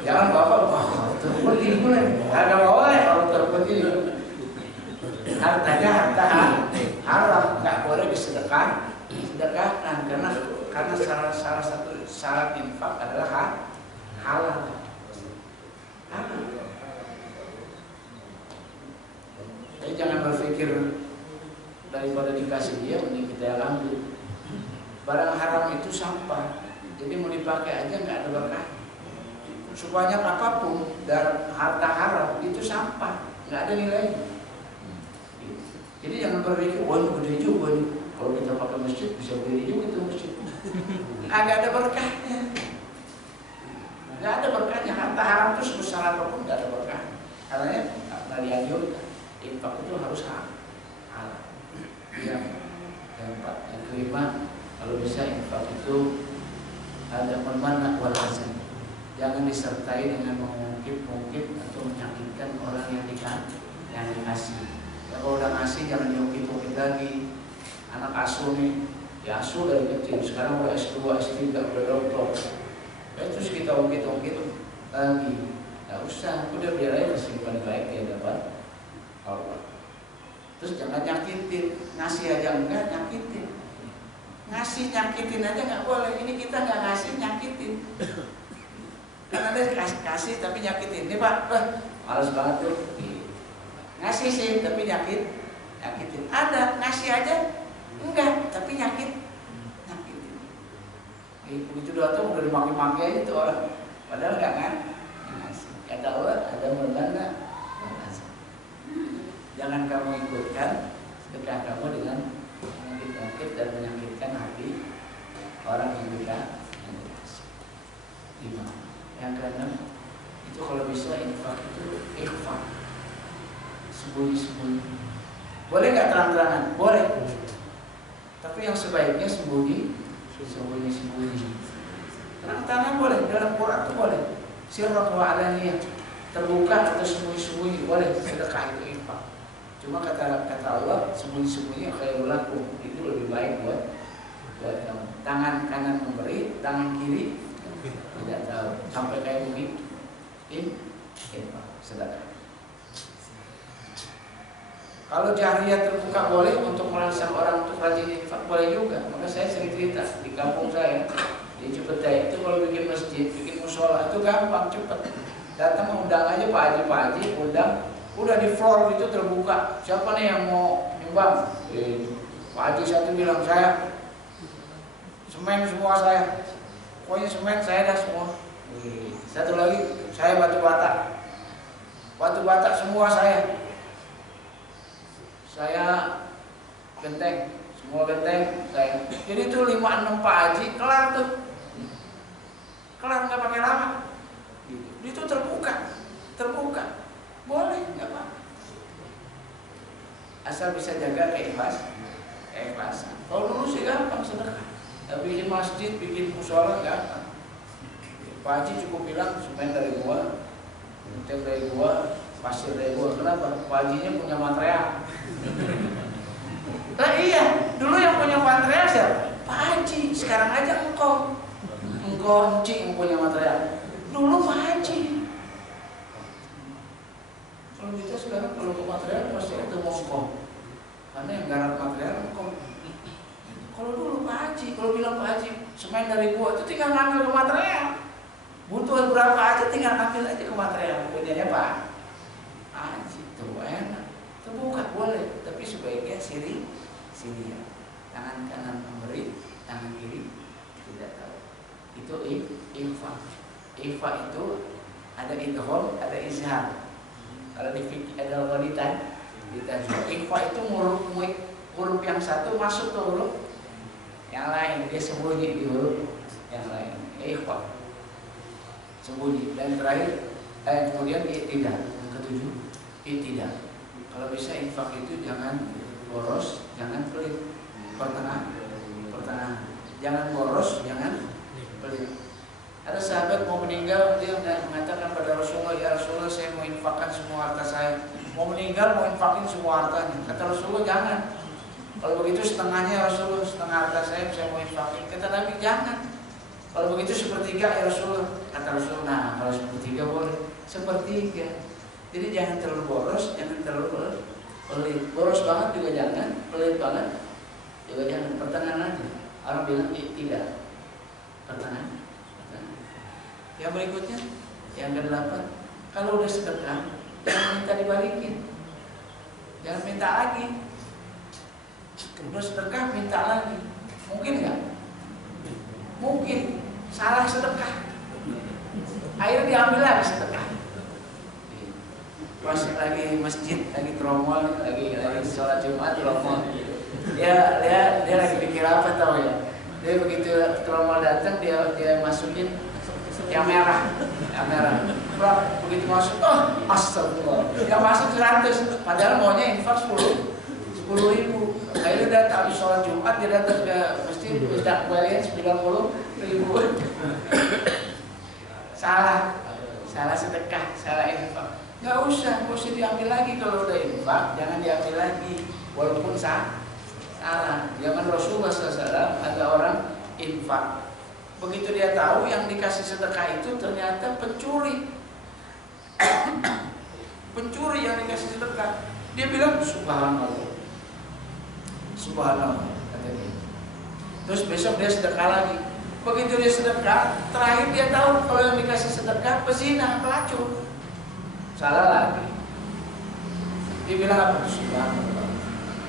Jangan bapak koruptor putih boleh. Nggak boleh koruptor putih. Hartanya harta haram, nggak boleh disedekahkan karena salah satu syarat infak adalah halal. Jadi jangan berpikir daripada dikasih dia mending kita yang ambil. Barang haram itu sampah, jadi mau dipakai aja nggak ada berkah. Sebanyak apapun dan harta haram itu sampah, nggak ada nilainya. Jadi jangan berpikir, wah ini gede juga nih. Kalau kita pakai masjid bisa beli juga itu masjid. Nggak ada berkahnya. Nggak ada berkahnya. Harta haram itu sebesar apapun nggak ada berkah. Karena nggak dianjurkan. infak itu harus halal. Yang keempat, yang kelima, kalau bisa infak itu ada mana wal hasan. Jangan disertai dengan mengungkit-ungkit atau menyakitkan orang yang dikasih. Ya, kalau udah ngasih jangan diungkit-ungkit lagi. Anak asuh nih, ya asuh dari kecil, sekarang udah S2, S3, udah doktor. Ya, terus kita ungkit-ungkit lagi. Nggak usah, udah biar aja simpan baik ya dapat Allah. Terus jangan nyakitin, ngasih aja enggak, nyakitin. Ngasih nyakitin aja nggak boleh. Ini kita nggak ngasih nyakitin. Kan ada kasih tapi nyakitin. Ini Pak, males banget tuh. Ngasih sih tapi nyakitin. Ada ngasih aja enggak, tapi nyakitin. Begitu datang udah dimaki-maki aja tuh orang. Padahal enggak kan? Ngasih. Kata Allah ada mergana. Jangan kamu ikutkan sedekah kamu dengan menyakit dan menyakitkan hati orang yang dikasih. 5. Yang keenam, itu kalau bisa infak itu ikhfa, sembunyi-sembunyi. Boleh nggak terang-terangan? Boleh. Tapi yang sebaiknya sembunyi-sembunyi. Terang-terangan boleh, dalam Quran itu boleh. Sirrat wa alaniyah, terbuka atau sembunyi-sembunyi boleh. Sedekah itu infak. Cuma kata Allah sembunyi-sembunyi khairul lakum, itu lebih baik buat kamu. Tangan kanan memberi, tangan kiri tidak tahu. Sampai kayak begitu. Infak, sedekah. Kalau jariyah terbuka boleh untuk merangsang orang untuk rajin infak boleh juga. Maka saya sering cerita di kampung saya di Cipete itu kalau bikin masjid, bikin musola itu gampang, cepet. Datang undang aja Pak Haji, undang. Udah di floor itu terbuka. Siapa nih yang mau nyumbang? Pak Haji satu bilang saya semen semua saya. Pokoknya semen saya dah semua. Satu lagi saya batu bata semua saya. Saya genteng, semua genteng saya. Jadi itu 5-6 Pak Haji kelar tuh. Kelar nggak pakai lama. Itu terbuka. Boleh, nggak apa. Asal bisa jaga keikhlasan. Kalau dulu sih gampang sedekah. Bikin masjid, bikin musola gampang. Pak Haji cukup bilang semen dari gua, genteng dari gua, pasir dari gua. Kenapa? Pak Hajinya punya material. Nah iya, dulu yang punya material siapa? Pak Haji. Sekarang aja engkau cing punya material. Dulu Pak Haji. Kalau kita sekarang kalau ke material pasti ada mongkong. Karena yang garap material mongkong. Kalau dulu Pak Haji, kalau bilang Pak Haji semen dari gua itu tinggal ngambil ke material. Butuh berapa aja tinggal ambil aja ke material. Punyanya Pak Haji itu enak. Terbuka boleh, tapi sebaiknya sini ya. Tangan kanan memberi, tangan kiri tidak tahu. Itu infak. Infak itu ada idgham, ada izhar. Kalau di fikih ada wanita infak itu huruf yang satu masuk ke huruf yang lain, dia sembunyi di huruf yang lain. Infak sembunyi. Dan terakhir kemudian tidak. Yang ketujuh tidak. Kalau bisa infak itu jangan boros, jangan pelit. Pertengahan. Jangan boros, jangan pelit. Ada sahabat mau meninggal, dia mengatakan pada Rasulullah, ya Rasulullah saya mau infakkan semua harta saya. Mau meninggal, mau infakin semua hartanya. Kata Rasulullah jangan. Kalau begitu setengahnya Rasulullah, setengah harta saya mau infakin. Kata Nabi jangan. Kalau begitu sepertiga ya Rasulullah. Kata Rasulullah, nah kalau sepertiga boleh. Sepertiga. Jadi jangan terlalu boros, jangan terlalu pelit. Boros banget juga jangan, pelit banget juga jangan. Pertengahan aja. Orang bilang tidak. Pertengahan. Yang berikutnya, yang ke-8, kalau udah sedekah, jangan minta dibalikin, jangan minta lagi. Udah sedekah minta lagi, mungkin nggak? Mungkin salah sedekah, akhirnya diambil lagi sedekah. Pas lagi masjid, lagi tromol, lagi sholat Jumat tromol. Dia lagi pikir apa tahu ya? Dia begitu tromol datang dia masukin yang merah. infak, begitu masuk, oh astagfirullah, yang masuk 100, padahal maunya infak 10.000. Akhirnya datang habis sholat Jumat, dia datang ke masjid, sudah kembalian 90.000. Salah sedekah, salah infak. Nggak usah diambil lagi. Kalau udah infak, jangan diambil lagi, walaupun salah. Zaman Rasulullah SAW ada orang infak. Begitu dia tahu yang dikasih sedekah itu ternyata pencuri. Pencuri yang dikasih sedekah. Dia bilang subhanallah. Subhanallah, kata dia. Terus besok dia sedekah lagi. Begitu dia sedekah, terakhir dia tahu kalau yang dikasih sedekah pezina, pelacur. Salah lagi. Dia bilang apa? Subhanallah.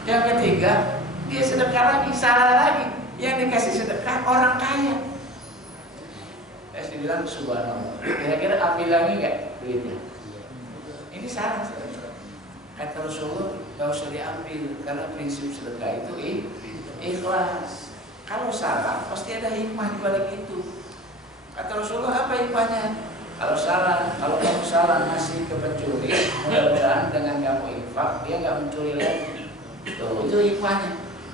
Yang ketiga, dia sedekah lagi, salah lagi. Yang dikasih sedekah orang kaya. Dia bilang subhanallah. Kira-kira ambil lagi nggak duitnya? Ini salah. Kata Rasulullah, nggak usah diambil karena prinsip sedekah itu ikhlas. Kalau salah pasti ada hikmah di balik itu. Kata Rasulullah, apa hikmahnya? Kalau kamu salah ngasih ke pencuri, mudah-mudahan dengan kamu infak dia nggak mencuri lagi. Itu hikmahnya.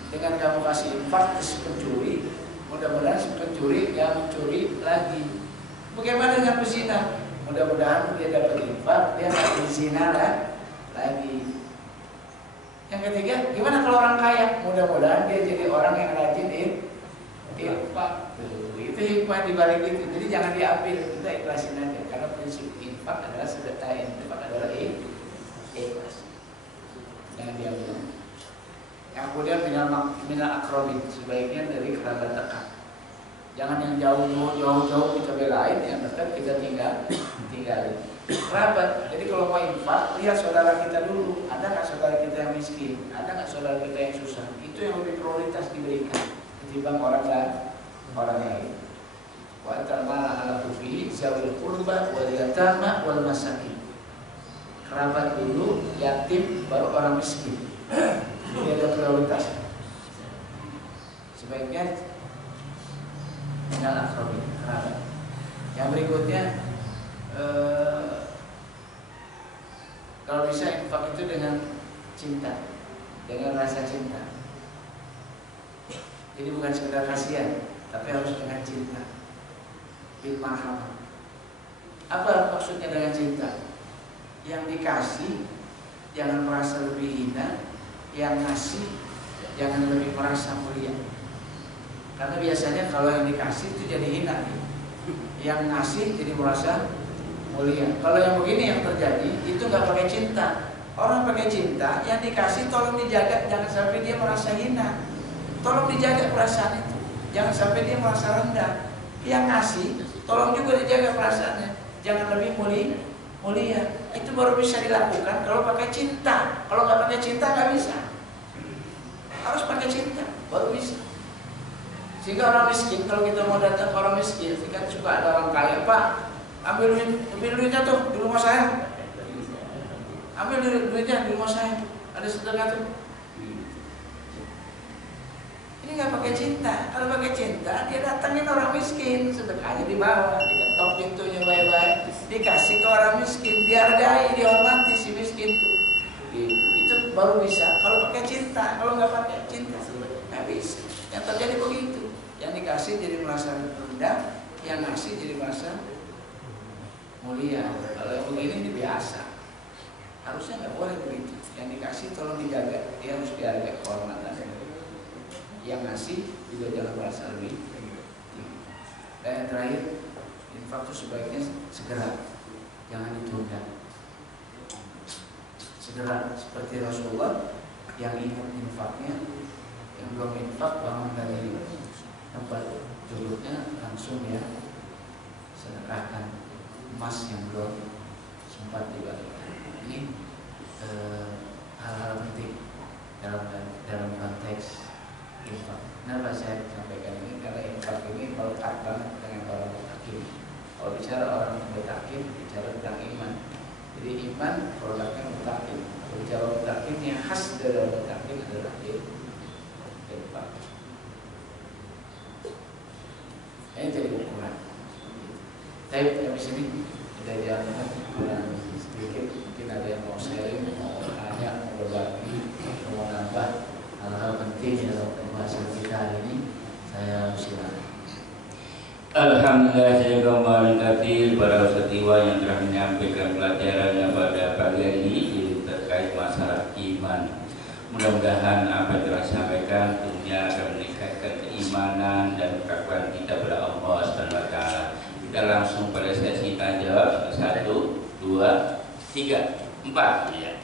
Dengan kamu kasih infak ke si pencuri, mudah-mudahan si pencuri nggak mencuri lagi. Bagaimana dengan pezina? Mudah-mudahan dia dapat infak, dia nggak berzina lagi. Yang ketiga, gimana kalau orang kaya? Mudah-mudahan dia jadi orang yang rajin infak. Itu hikmah di balik itu. Jadi jangan diambil, kita ikhlasin aja. Karena prinsip infak adalah sedekah, infak adalah ikhlas. Jangan diambil. Yang kemudian minal akrobin, sebaiknya dari kerabat dekat. Jangan yang jauh kita belain, yang dekat kita tinggalin. Kerabat. Jadi kalau mau infak, lihat saudara kita dulu. Ada nggak saudara kita yang miskin? Ada nggak saudara kita yang susah? Itu yang lebih prioritas diberikan ketimbang orang lain. Wa ta'ala ala kufi zawil qurba wal yatama wal masakin. Kerabat dulu, yatim, baru orang miskin. Ini ada prioritas. Sebaiknya minal akrabin, kerabat. Yang berikutnya, kalau bisa infak itu dengan cinta, dengan rasa cinta. Jadi bukan sekedar kasihan, tapi harus dengan cinta. Bil marhamah. Apa maksudnya dengan cinta? Yang dikasih jangan merasa lebih hina, yang ngasih jangan lebih merasa mulia. Karena biasanya kalau yang dikasih itu jadi hina, yang ngasih jadi merasa mulia. Kalau yang begini yang terjadi itu nggak pakai cinta. Orang pakai cinta, yang dikasih tolong dijaga, jangan sampai dia merasa hina. Tolong dijaga perasaan itu, jangan sampai dia merasa rendah. Yang ngasih, tolong juga dijaga perasaannya, jangan lebih mulia. Itu baru bisa dilakukan kalau pakai cinta. Kalau nggak pakai cinta nggak bisa. Harus pakai cinta, baru bisa. Sehingga orang miskin, kalau kita mau datang ke orang miskin, kan suka ada orang kaya, Pak, ambil duitnya tuh di rumah saya. Ambil duitnya di rumah saya. Ada sedekah tuh. Ini nggak pakai cinta. Kalau pakai cinta, dia datangin orang miskin, sedekahnya dibawa, diketok pintunya baik-baik, dikasih ke orang miskin, dihargai, dihormati si miskin itu. Itu baru bisa. Kalau pakai cinta, kalau nggak pakai cinta, nggak bisa. Yang terjadi begitu. Yang dikasih jadi merasa rendah, yang ngasih jadi merasa mulia. Kalau yang begini ini biasa. Harusnya nggak boleh begitu. Yang dikasih tolong dijaga, dia harus dihargai kehormatannya. Yang ngasih juga jangan merasa lebih tinggi. Dan yang terakhir, infak itu sebaiknya segera, jangan ditunda. Segera, seperti Rasulullah yang ingat infaknya, yang belum infak bangun dari tempat duduknya langsung ya sedekahkan emas yang belum sempat dibagikan. Ini hal-hal penting dalam konteks infak. Kenapa saya sampaikan ini? Karena infak ini melekat banget dengan orang mutakin. Kalau bicara orang mutakin, bicara tentang iman. Jadi iman produknya mutakin. Kalau bicara mutakin, yang khas dari mutakin adalah infak. Ini jadi ukuran. Tapi habis ini kejadian sedikit, mungkin ada yang mau sharing, mau tanya, mau berbagi, mau nambah hal-hal penting dalam pembahasan kita hari ini. Saya silakan. Alhamdulillah, saya kembali kathir para setiwa yang telah menyampaikan pelajarannya pada pagi hari ini terkait masalah iman. Mudah-mudahan apa yang telah disampaikan tentunya akan meningkatkan keimanan dan ketakwaan kita kepada Allah Subhanahu wa taala. Kita langsung pada sesi tanya jawab. 1, 2, 3, 4 ya.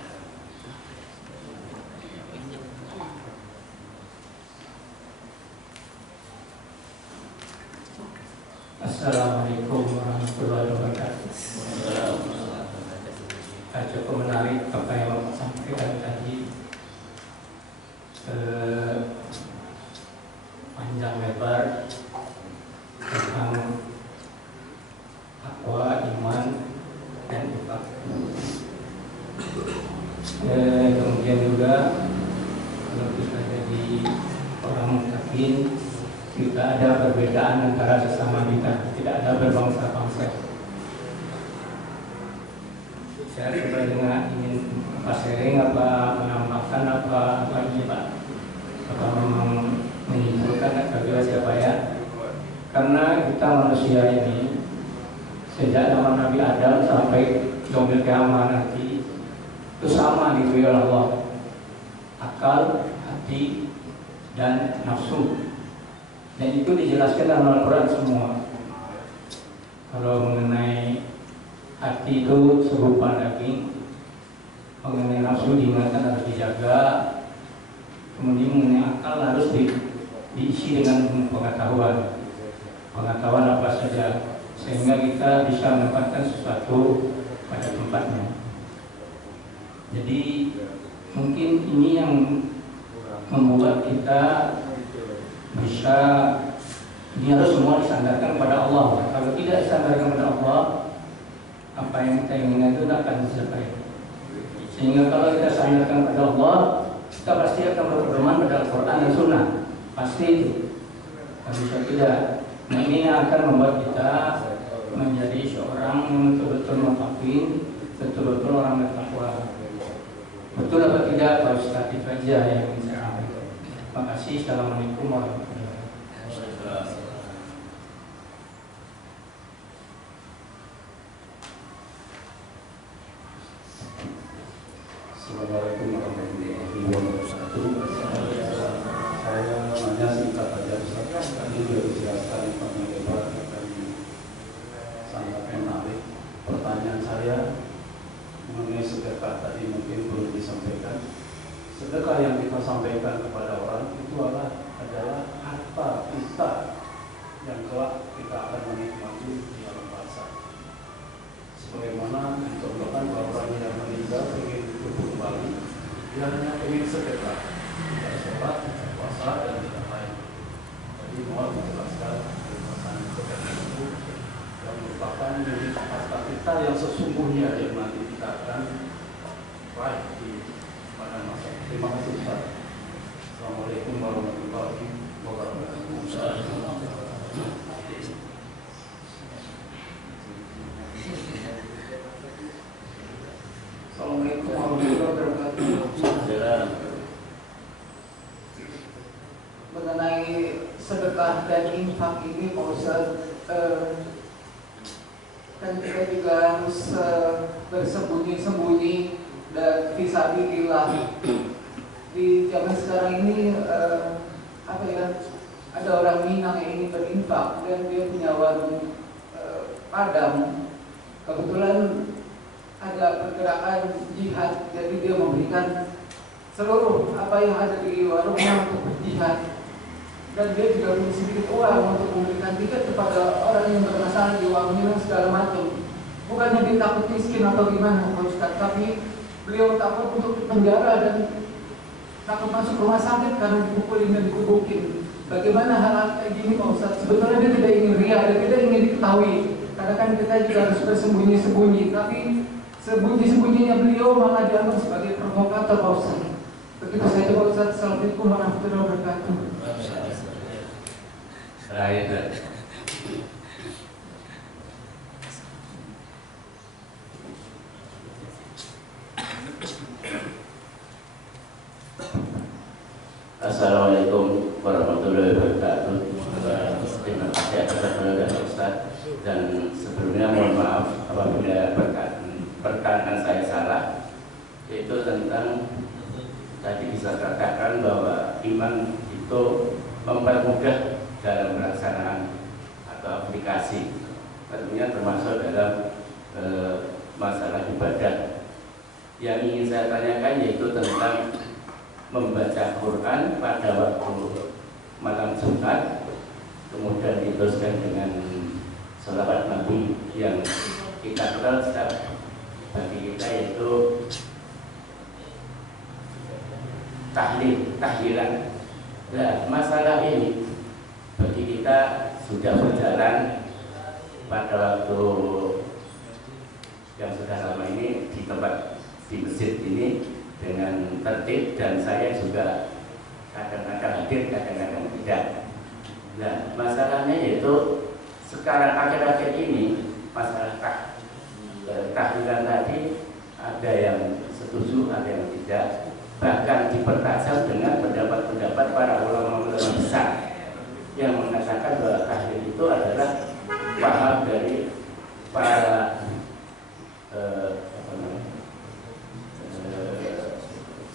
Assalamualaikum warahmatullahi wabarakatuh. Cukup menarik apa yang Bapak sampaikan tadi, panjang lebar tentang takwa, iman, dan infak. Kemudian juga kalau kita jadi orang mutakin, tidak ada perbedaan antara sesama kita, tidak ada berbangsa-bangsa. Saya sebenarnya ingin sharing, menambahkan apa ini Pak? Apa memang menyimpulkan atau juga siapa ya? Karena kita manusia ini sejak zaman Nabi Adam sampai yaumil kiamah nanti itu sama diberi oleh Allah, akal, hati, dan nafsu. Dan itu dijelaskan dalam Al-Quran semua. Kalau mengenai hati itu serupa daging, mengenai nafsu diingatkan harus dijaga, kemudian mengenai akal harus diisi dengan pengetahuan apa saja, sehingga kita bisa menempatkan sesuatu pada tempatnya. Jadi mungkin ini yang membuat kita bisa, ini harus semua disandarkan kepada Allah. Kalau tidak disandarkan kepada Allah, apa yang kita inginkan itu tidak akan dicapai. Sehingga kalau kita sandarkan kepada Allah, kita pasti akan berpedoman pada Al-Quran dan Sunnah. Pasti itu. Dan bisa tidak. Nah ini akan membuat kita menjadi seorang yang betul-betul mutakin, betul-betul orang bertakwa. Betul apa tidak, Pak Ustaz? Itu aja yang ingin saya sampaikan. Terima kasih. Assalamualaikum warahmatullahi wabarakatuh. Assalamualaikum warahmatullahi wabarakatuh. Saya nanya singkat saja, Ustaz. Tadi sudah dijelaskan panjang lebar dan sangat menarik. Pertanyaan saya mengenai sedekah tadi mungkin belum disampaikan. Sedekah yang kita sampaikan kepada orang itu adalah harta kita yang kelak kita akan menikmati di alam barzakh. Sebagaimana dicontohkan bahwa orang yang meninggal ingin hidup kembali, dia hanya ingin sedekah, tidak sholat, puasa dan tidak lain. Jadi mohon dijelaskan tentang sedekah itu yang merupakan milik harta kita yang sesungguhnya yang nanti kita akan raih di pada masa. Terima kasih Ustaz. Assalamualaikum warahmatullahi wabarakatuh. Assalamualaikum warahmatullahi wabarakatuh. Mengenai sedekah dan infak ini, Pak Ustaz, kan kita juga harus bersembunyi-sembunyi dan fisabilillah. Di zaman sekarang ini ada orang Minang yang ingin berinfak dan dia punya warung Padang. Kebetulan ada pergerakan jihad, jadi dia memberikan seluruh apa yang ada di warungnya untuk berjihad. Dan dia juga punya sedikit uang untuk memberikan tiket kepada orang yang bermasalah di warungnya segala macam. Bukannya dia takut miskin atau gimana, Pak Ustaz, tapi beliau takut untuk penjara dan takut masuk rumah sakit karena dipukulin dan dikubukin. Bagaimana hal kayak gini, Pak Ustaz? Sebetulnya dia tidak ingin ria dan tidak ingin diketahui. Karena kan kita juga harus bersembunyi-sembunyi, tapi sembunyi-sembunyinya beliau malah dianggap sebagai provokator, Pak Ustaz. Begitu saja, Pak Ustaz. Assalamualaikum warahmatullahi wabarakatuh. Assalamualaikum warahmatullahi wabarakatuh. Terima kasih atas pertanyaan Ustaz. Dan sebelumnya mohon maaf apabila perkataan saya salah. Itu tentang tadi bisa katakan bahwa iman itu mempermudah dalam pelaksanaan atau aplikasi, tentunya termasuk dalam masalah ibadah. Yang ingin saya tanyakan yaitu tentang membaca Quran pada waktu malam Jumat, kemudian diteruskan dengan sholawat Nabi yang kita kenal bagi kita yaitu tahlilan. Nah, masalah ini bagi kita sudah berjalan pada waktu yang sudah lama ini di tempat di masjid ini dengan tertib, dan saya juga kadang-kadang hadir, kadang-kadang tidak. Nah, masalahnya yaitu sekarang akhir-akhir ini masalah tahlilan tadi ada yang setuju, ada yang tidak. Bahkan dipertajam dengan pendapat-pendapat para ulama-ulama besar yang mengatakan bahwa tahlil itu adalah paham dari para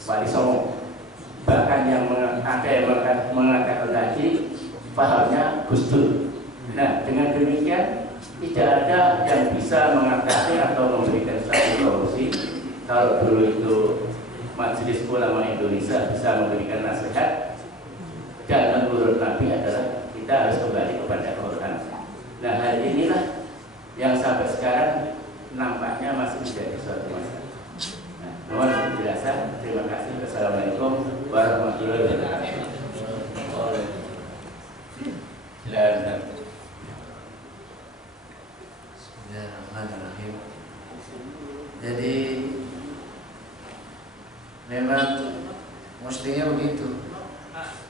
wali songo. Bahkan yang ada yang mengatakan tadi pahamnya Gus Dur. Nah, dengan demikian tidak ada yang bisa mengatasi atau memberikan satu solusi. Kalau dulu itu Majelis Ulama Indonesia bisa memberikan nasihat, dan menurut Nabi adalah kita harus kembali kepada Quran. Nah, hal inilah yang sampai sekarang nampaknya masih menjadi suatu masalah. Nah, mohon penjelasan. Terima kasih. Assalamualaikum warahmatullahi wabarakatuh. Silakan. Bismillahirrahmanirrahim. Jadi memang mestinya begitu.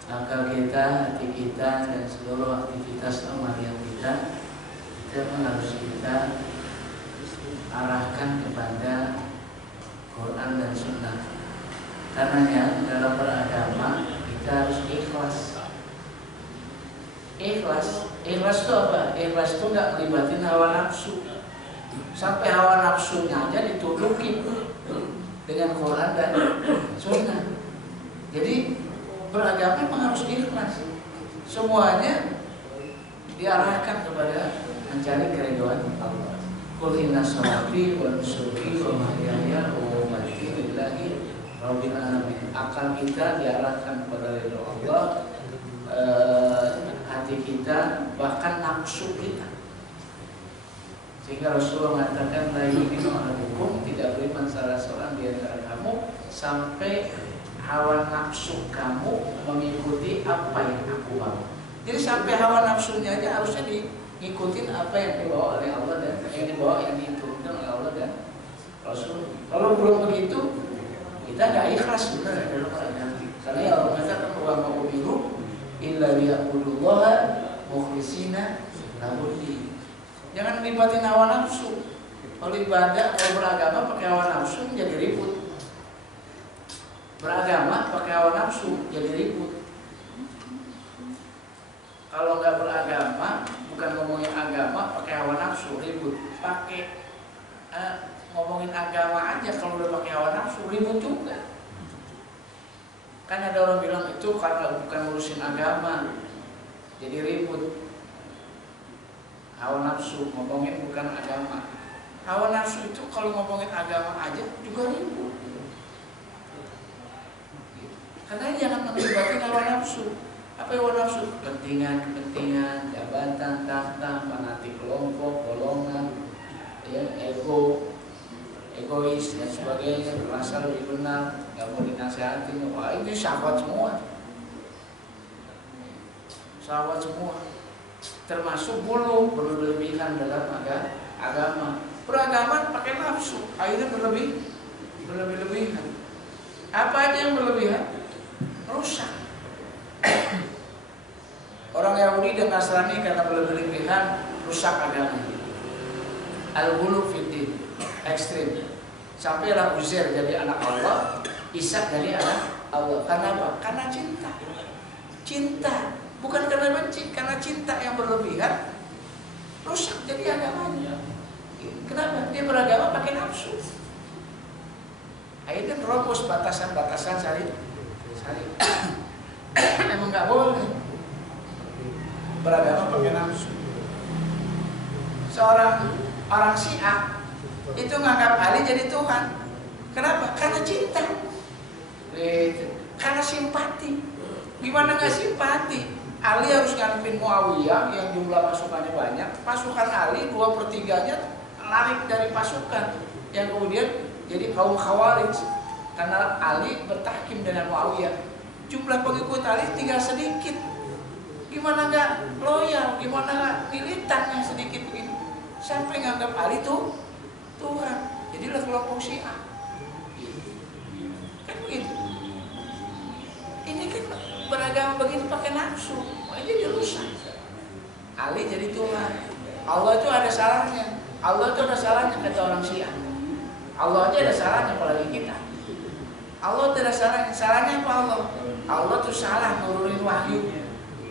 Akal kita, hati kita, dan seluruh aktivitas amaliah kita itu harus kita arahkan kepada Quran dan Sunnah. Karenanya dalam beragama kita harus ikhlas. Ikhlas itu apa? Ikhlas itu nggak melibatin hawa nafsu. Sampai hawa nafsunya aja ditundukin dengan Quran dan Sunnah. Jadi beragama memang harus ikhlas. Semuanya diarahkan kepada mencari keridhaan Allah. Qul inna sholati wa nusuki wa mahyaya wa mamati lillahi rabbil alamin. Akal kita diarahkan kepada ridha Allah, hati kita, bahkan nafsu kita. Sehingga Rasulullah mengatakan la yu'minu ahadukum, tidak beriman salah seorang di antara kamu sampai hawa nafsu kamu mengikuti apa yang aku bawa. Jadi sampai hawa nafsunya aja harusnya diikutin apa yang dibawa oleh Allah dan yang dibawa yang diturunkan oleh Allah dan Rasul. Kalau belum begitu, kita nggak ikhlas benar dalam agama. Karena ya Allah katakan wa ma umiru illa liya'budullaha mukhlishina lahud-din. Jangan libatin hawa nafsu. Kalau ibadah, kalau beragama pakai hawa nafsu jadi ribut. Beragama pakai hawa nafsu jadi ribut. Kalau nggak beragama, bukan ngomongin agama pakai hawa nafsu ribut. Pakai ngomongin agama aja kalau udah pakai hawa nafsu ribut juga. Kan ada orang bilang itu karena bukan ngurusin agama jadi ribut. Hawa nafsu ngomongin bukan agama. Hawa nafsu itu kalau ngomongin agama aja juga ribut. Karena jangan melibatkan hawa nafsu. Apa hawa nafsu? Kepentingan, jabatan, tahta, fanatik kelompok, golongan, ya, egois dan sebagainya, merasa lebih benar, nggak mau dinasihatin. Wah, ini sahabat semua. Sahabat semua. Termasuk berlebihan dalam agama. Beragama pakai nafsu, akhirnya berlebihan. Apa aja yang berlebihan? Rusak. Orang Yahudi dan Nasrani karena berlebihan rusak agama. Al-ghulu fiddin, ekstrim. Sampailah Uzair jadi anak Allah, Ishak dari anak Allah. Karena apa? Karena cinta. Cinta, bukan karena benci, karena cinta yang berlebihan rusak jadi agamanya. Kenapa? Dia beragama pakai nafsu. Akhirnya terobos batasan-batasan syariat. Emang nggak boleh beragama pakai nafsu. Seorang orang Syiah itu menganggap Ali jadi Tuhan. Kenapa? Karena cinta. Karena simpati. Gimana nggak simpati? Ali harus ngadepin Muawiyah yang jumlah pasukannya banyak. Pasukan Ali 2/3-nya lari dari pasukan yang kemudian jadi kaum Khawarij karena Ali bertahkim dengan Muawiyah. Jumlah pengikut Ali tinggal sedikit. Gimana nggak loyal? Gimana nggak militan yang sedikit begini? Sampai nganggap Ali itu Tuhan. Jadilah kelompok Syiah. Kan begitu. Ini kan beragama begini pakai nafsu, jadi rusak. Ali jadi Tuhan. Allah itu ada salahnya. Allah itu ada salahnya kata orang Syiah. Allah aja ada salahnya apalagi kita. Allah tidak salahnya. Salahnya apa Allah? Allah tuh salah nurunin wahyu.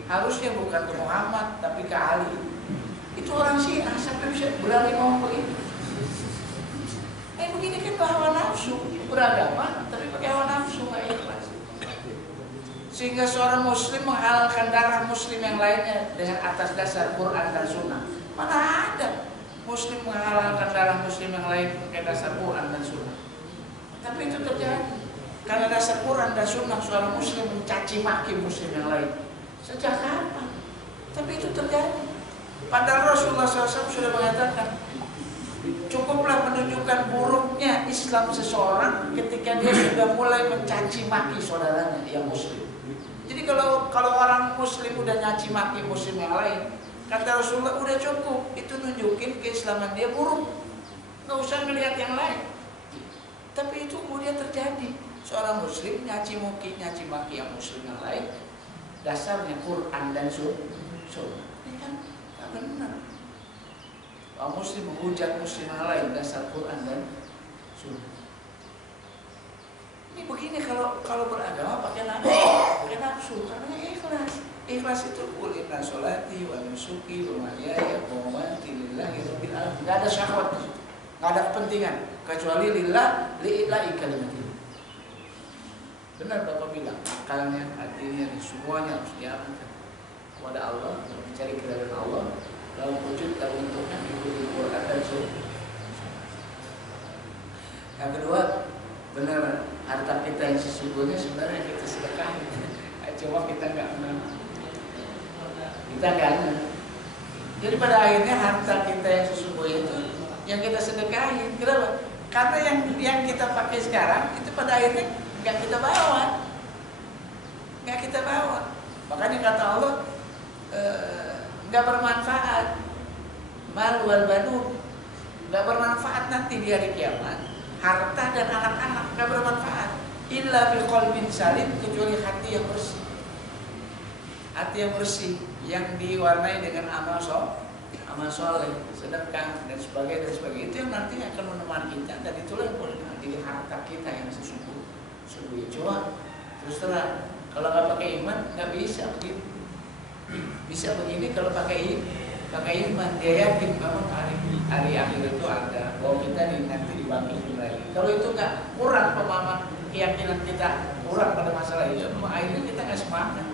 Harusnya bukan ke Muhammad tapi ke Ali. Itu orang Syiah sampai bisa berani ngomong begitu. Begini kan hawa nafsu, beragama tapi pakai hawa nafsu, nggak ikhlas. Sehingga seorang muslim menghalalkan darah muslim yang lainnya dengan atas dasar Quran dan Sunnah. Mana ada muslim menghalalkan darah muslim yang lain pakai dasar Quran dan Sunnah. Tapi itu terjadi karena dasar Quran dan Sunnah seorang muslim mencaci maki muslim yang lain. Sejak kapan? Tapi itu terjadi. Padahal Rasulullah SAW sudah mengatakan, cukuplah menunjukkan buruknya Islam seseorang ketika dia sudah mulai mencaci maki saudaranya yang muslim. Jadi kalau orang muslim udah nyaci maki muslim yang lain, kata Rasulullah udah cukup, itu nunjukin keislaman dia buruk. Nggak usah melihat yang lain. Tapi itu kemudian terjadi, seorang muslim nyaci maki yang muslim yang lain, dasarnya Quran dan Sunnah. Ini kan nggak benar. Orang muslim menghujat muslim yang lain dasar Quran dan Sunnah. Ini begini kalau beragama pakai nafsu, karena ikhlas. Ikhlas itu kulina sholati wa nusuki wa mahyaya wa mamati lillahi rabbil alamin. Enggak ada syahwat di situ. Enggak ada kepentingan kecuali lillah li'ila'i kalimatillah. Benar Bapak bilang, akalnya, hatinya, semuanya harus diarahkan kepada Allah, mencari keridhaan Allah dalam wujud dan bentuknya mengikuti Quran dan Sunnah. Yang kedua, benar harta kita yang sesungguhnya sebenarnya kita sedekahin. Cuma kita nggak menang. Jadi pada akhirnya harta kita yang sesungguhnya itu yang kita sedekahin. Kenapa? Karena yang kita pakai sekarang itu pada akhirnya nggak kita bawa. Makanya kata Allah nggak bermanfaat. Mal wal banun nggak bermanfaat nanti di hari kiamat. Harta dan anak-anak nggak bermanfaat. Illa biqalbin salim, kecuali hati yang bersih. Hati yang bersih yang diwarnai dengan amal soleh, sedekah dan sebagainya. Itu yang nantinya akan menemani kita, dan itulah yang boleh jadi harta kita yang sesungguhnya. Coba terus terang, kalau nggak pakai iman nggak bisa begini. Bisa begini kalau pakai iman. Dia yakin bahwa hari akhir itu ada, bahwa kita nanti dibangkitkan lagi. Kalau itu nggak, kurang pemahaman keyakinan kita, kurang pada masalah itu, akhirnya kita nggak semangat.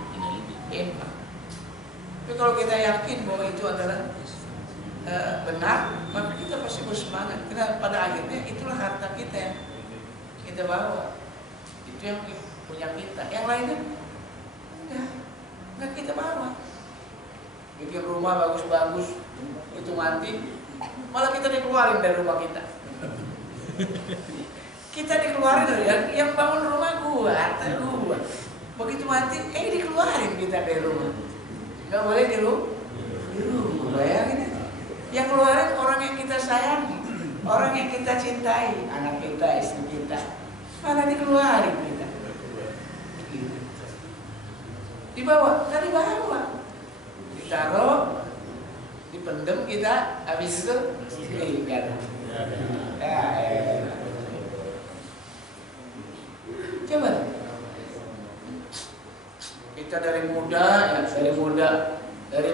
Tapi kalau kita yakin bahwa itu adalah benar, maka kita pasti bersemangat. Karena pada akhirnya itulah harta kita yang kita bawa. Itu yang punya kita. Yang lainnya enggak kita bawa. Bikin rumah bagus-bagus, itu mati, malah kita dikeluarin dari rumah kita. Kita dikeluarin dari yang bangun rumah gua, harta gua. Begitu mati, dikeluarin kita dari rumah. Gak boleh di rumah, bayangin aja. Yang keluarin orang yang kita sayangi, orang yang kita cintai, anak kita, istri kita, malah dikeluarin kita. Dibawa, ditaruh, dipendem kita, habis itu enggak ada. Kita dari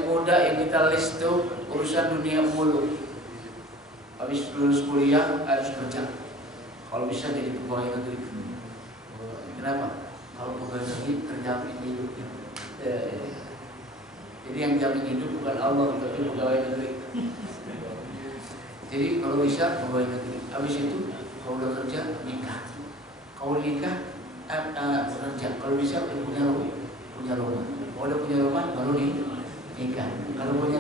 muda yang kita list tuh urusan dunia mulu. Habis lulus kuliah harus kerja. Kalau bisa jadi pegawai negeri. Kenapa? Kalau pegawai negeri terjamin hidupnya. Jadi yang jamin hidup bukan Allah, tapi pegawai negeri. Jadi kalau bisa pegawai negeri. Habis itu kalau udah kerja nikah. Kalau nikah bekerja. Kalau bisa punya rumah. Kalau udah punya rumah baru nikah. Kalau udah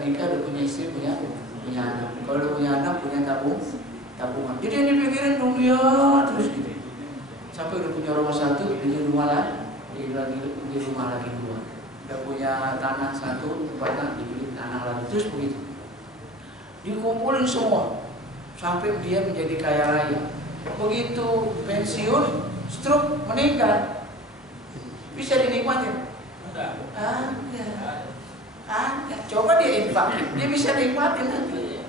nikah, udah punya istri, punya anak. Kalau udah punya anak, punya tabungan. Jadi yang dipikirin dunia terus gitu. Sampai udah punya rumah satu, beli rumah lagi, beli rumah lagi dua. Udah punya tanah satu, tempatnya dibeli tanah lagi, terus begitu. Dikumpulin semua sampai dia menjadi kaya raya. Begitu pensiun, stroke, meninggal, bisa dinikmatin? Ada. Coba dia infak, dia bisa nikmatin nanti.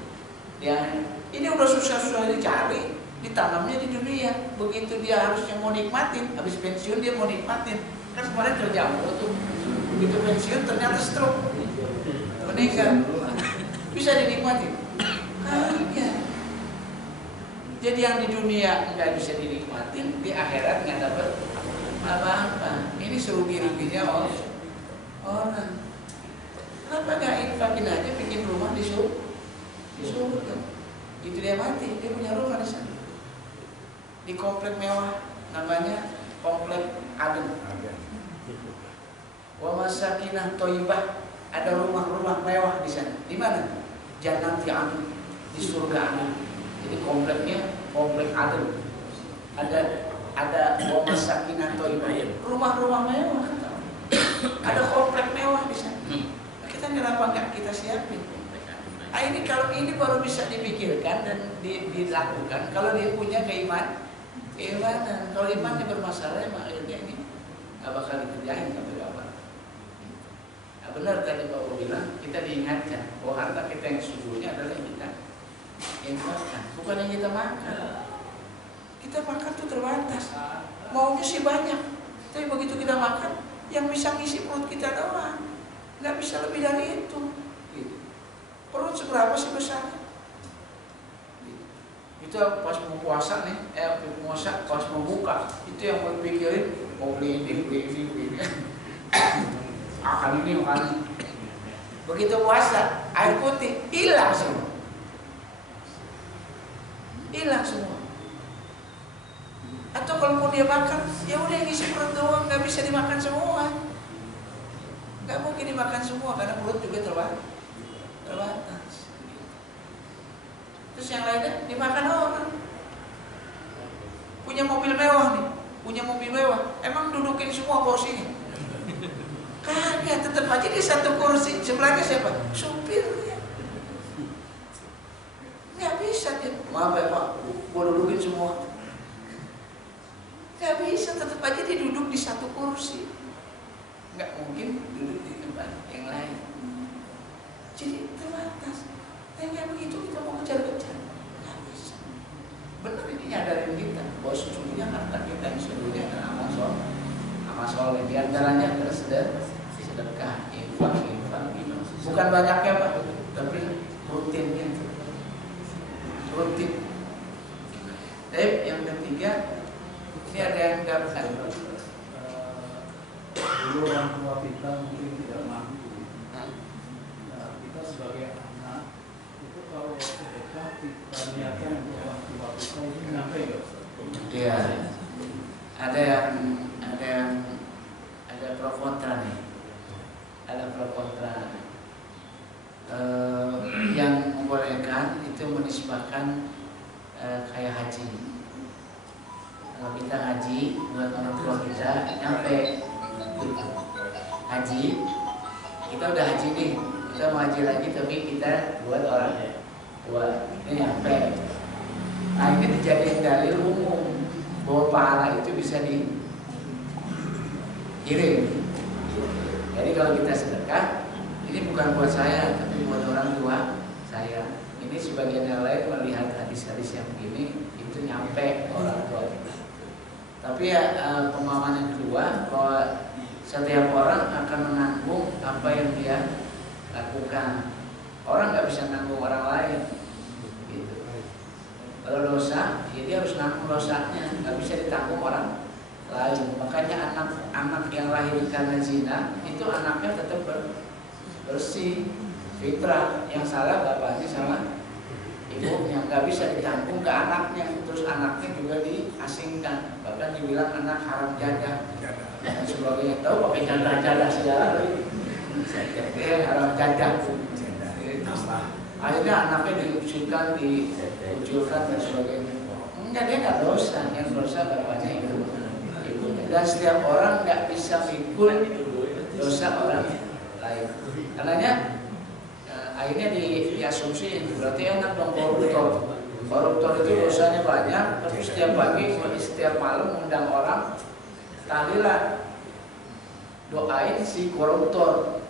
Ya, ini udah susah-susah dicari, ditanamnya di dunia. Begitu dia harusnya mau nikmatin, habis pensiun dia mau nikmatin. Kan kemarin kerja mulu tuh. Begitu pensiun ternyata stroke, meninggal, bisa dinikmatin? Iya. Jadi yang di dunia nggak bisa dinikmatin, di akhirat nggak dapat apa-apa. Ini serugi-ruginya orang. Kenapa nggak infakin aja bikin rumah di surga? Itu dia mati, dia punya rumah di sana. Di komplek mewah, namanya komplek Aden. Wa masakinah thayyibah, ada rumah-rumah mewah di sana. Di mana? Jannati Aden, di surga Aden. Jadi komplek Aden. Ada wa masakinah thayyibah, rumah-rumah mewah. Ada komplek mewah di sana. Kita kenapa nggak kita siapin? Ini kalau ini baru bisa dipikirkan dan dilakukan kalau dia punya keimanan. Kalau imannya bermasalah, akhirnya ini nggak bakal dikerjain sampai kapan. Nah, benar tadi Pak Bowo bilang, kita diingatkan bahwa harta kita yang sesungguhnya adalah yang kita infakkan, bukan yang kita makan. Kita makan tuh terbatas, maunya sih banyak, tapi begitu kita makan, yang bisa ngisi perut kita doang, nggak bisa lebih dari itu. Perut seberapa sih besar? Itu pas mau puasa nih, pas mau buka, itu yang mau pikirin, mau beli ini. Akan ini. Begitu puasa, air putih hilang semua. Atau kalau mau dia makan, ya udah ngisi perut doang, nggak bisa dimakan semua. Nggak mungkin dimakan semua karena perut juga terbatas. Terus yang lainnya dimakan orang. Punya mobil mewah, emang dudukin semua kursinya? Kagak, tetap aja di satu kursi, sebelahnya siapa? Supirnya. Nggak bisa dia, maaf ya Pak, gua dudukin semua. Nggak bisa, tetap aja dia duduk di satu kursi. Nggak mungkin duduk di tempat yang lain. Jadi terbatas. Kayak begitu kita mau kejar-kejar, nggak bisa. Benar ini nyadarin kita bahwa sesungguhnya harta kita yang sesungguhnya adalah amal soleh. Di antaranya adalah sedekah, infak. Bukan banyaknya Pak, tapi rutinnya. Rutin. Tapi yang ketiga, ini ada yang daftar. Dulu orang tua kita mungkin tidak mampu. Kita sebagai anak itu kalau sedekah kita niatkan untuk orang tua kita ini nyampe nggak? Iya. Ada pro kontra nih. Ada pro kontra. Yang membolehkan itu menisbahkan kayak haji. Kalau kita haji buat orang tua kita nyampe haji, kita udah haji nih, kita mau haji lagi tapi kita buat orang tua ini nyampe. Nah ini dijadiin dalil umum bahwa pahala itu bisa dikirim. Jadi kalau kita sedekah, ini bukan buat saya tapi buat orang tua saya. Ini sebagian yang lain melihat hadis-hadis yang begini itu nyampe orang tua kita. Tapi ya pemahaman yang kedua bahwa Setiap orang akan menanggung apa yang dia lakukan. Orang nggak bisa nanggung orang lain. Gitu. Kalau dosa, ya dia harus nanggung dosanya, nggak bisa ditanggung orang lain. Makanya anak yang lahir karena zina itu anaknya tetap bersih, fitrah. Yang salah bapaknya sama ibunya, nggak bisa ditanggung ke anaknya. Terus anaknya juga diasingkan, bahkan dibilang anak haram jadah dan sebagainya. Tahu pakai jadah segala, haram jadah. Akhirnya anaknya diusirkan, dikucilkan dan sebagainya. Enggak, dia nggak dosa, yang dosa bapaknya ibunya. Dan setiap orang nggak bisa pikul dosa orang lain. Karenanya akhirnya diasumsi berarti enak dong koruptor. Koruptor itu dosanya banyak, tapi setiap pagi, setiap malam undang orang tahlilan, doain si koruptor.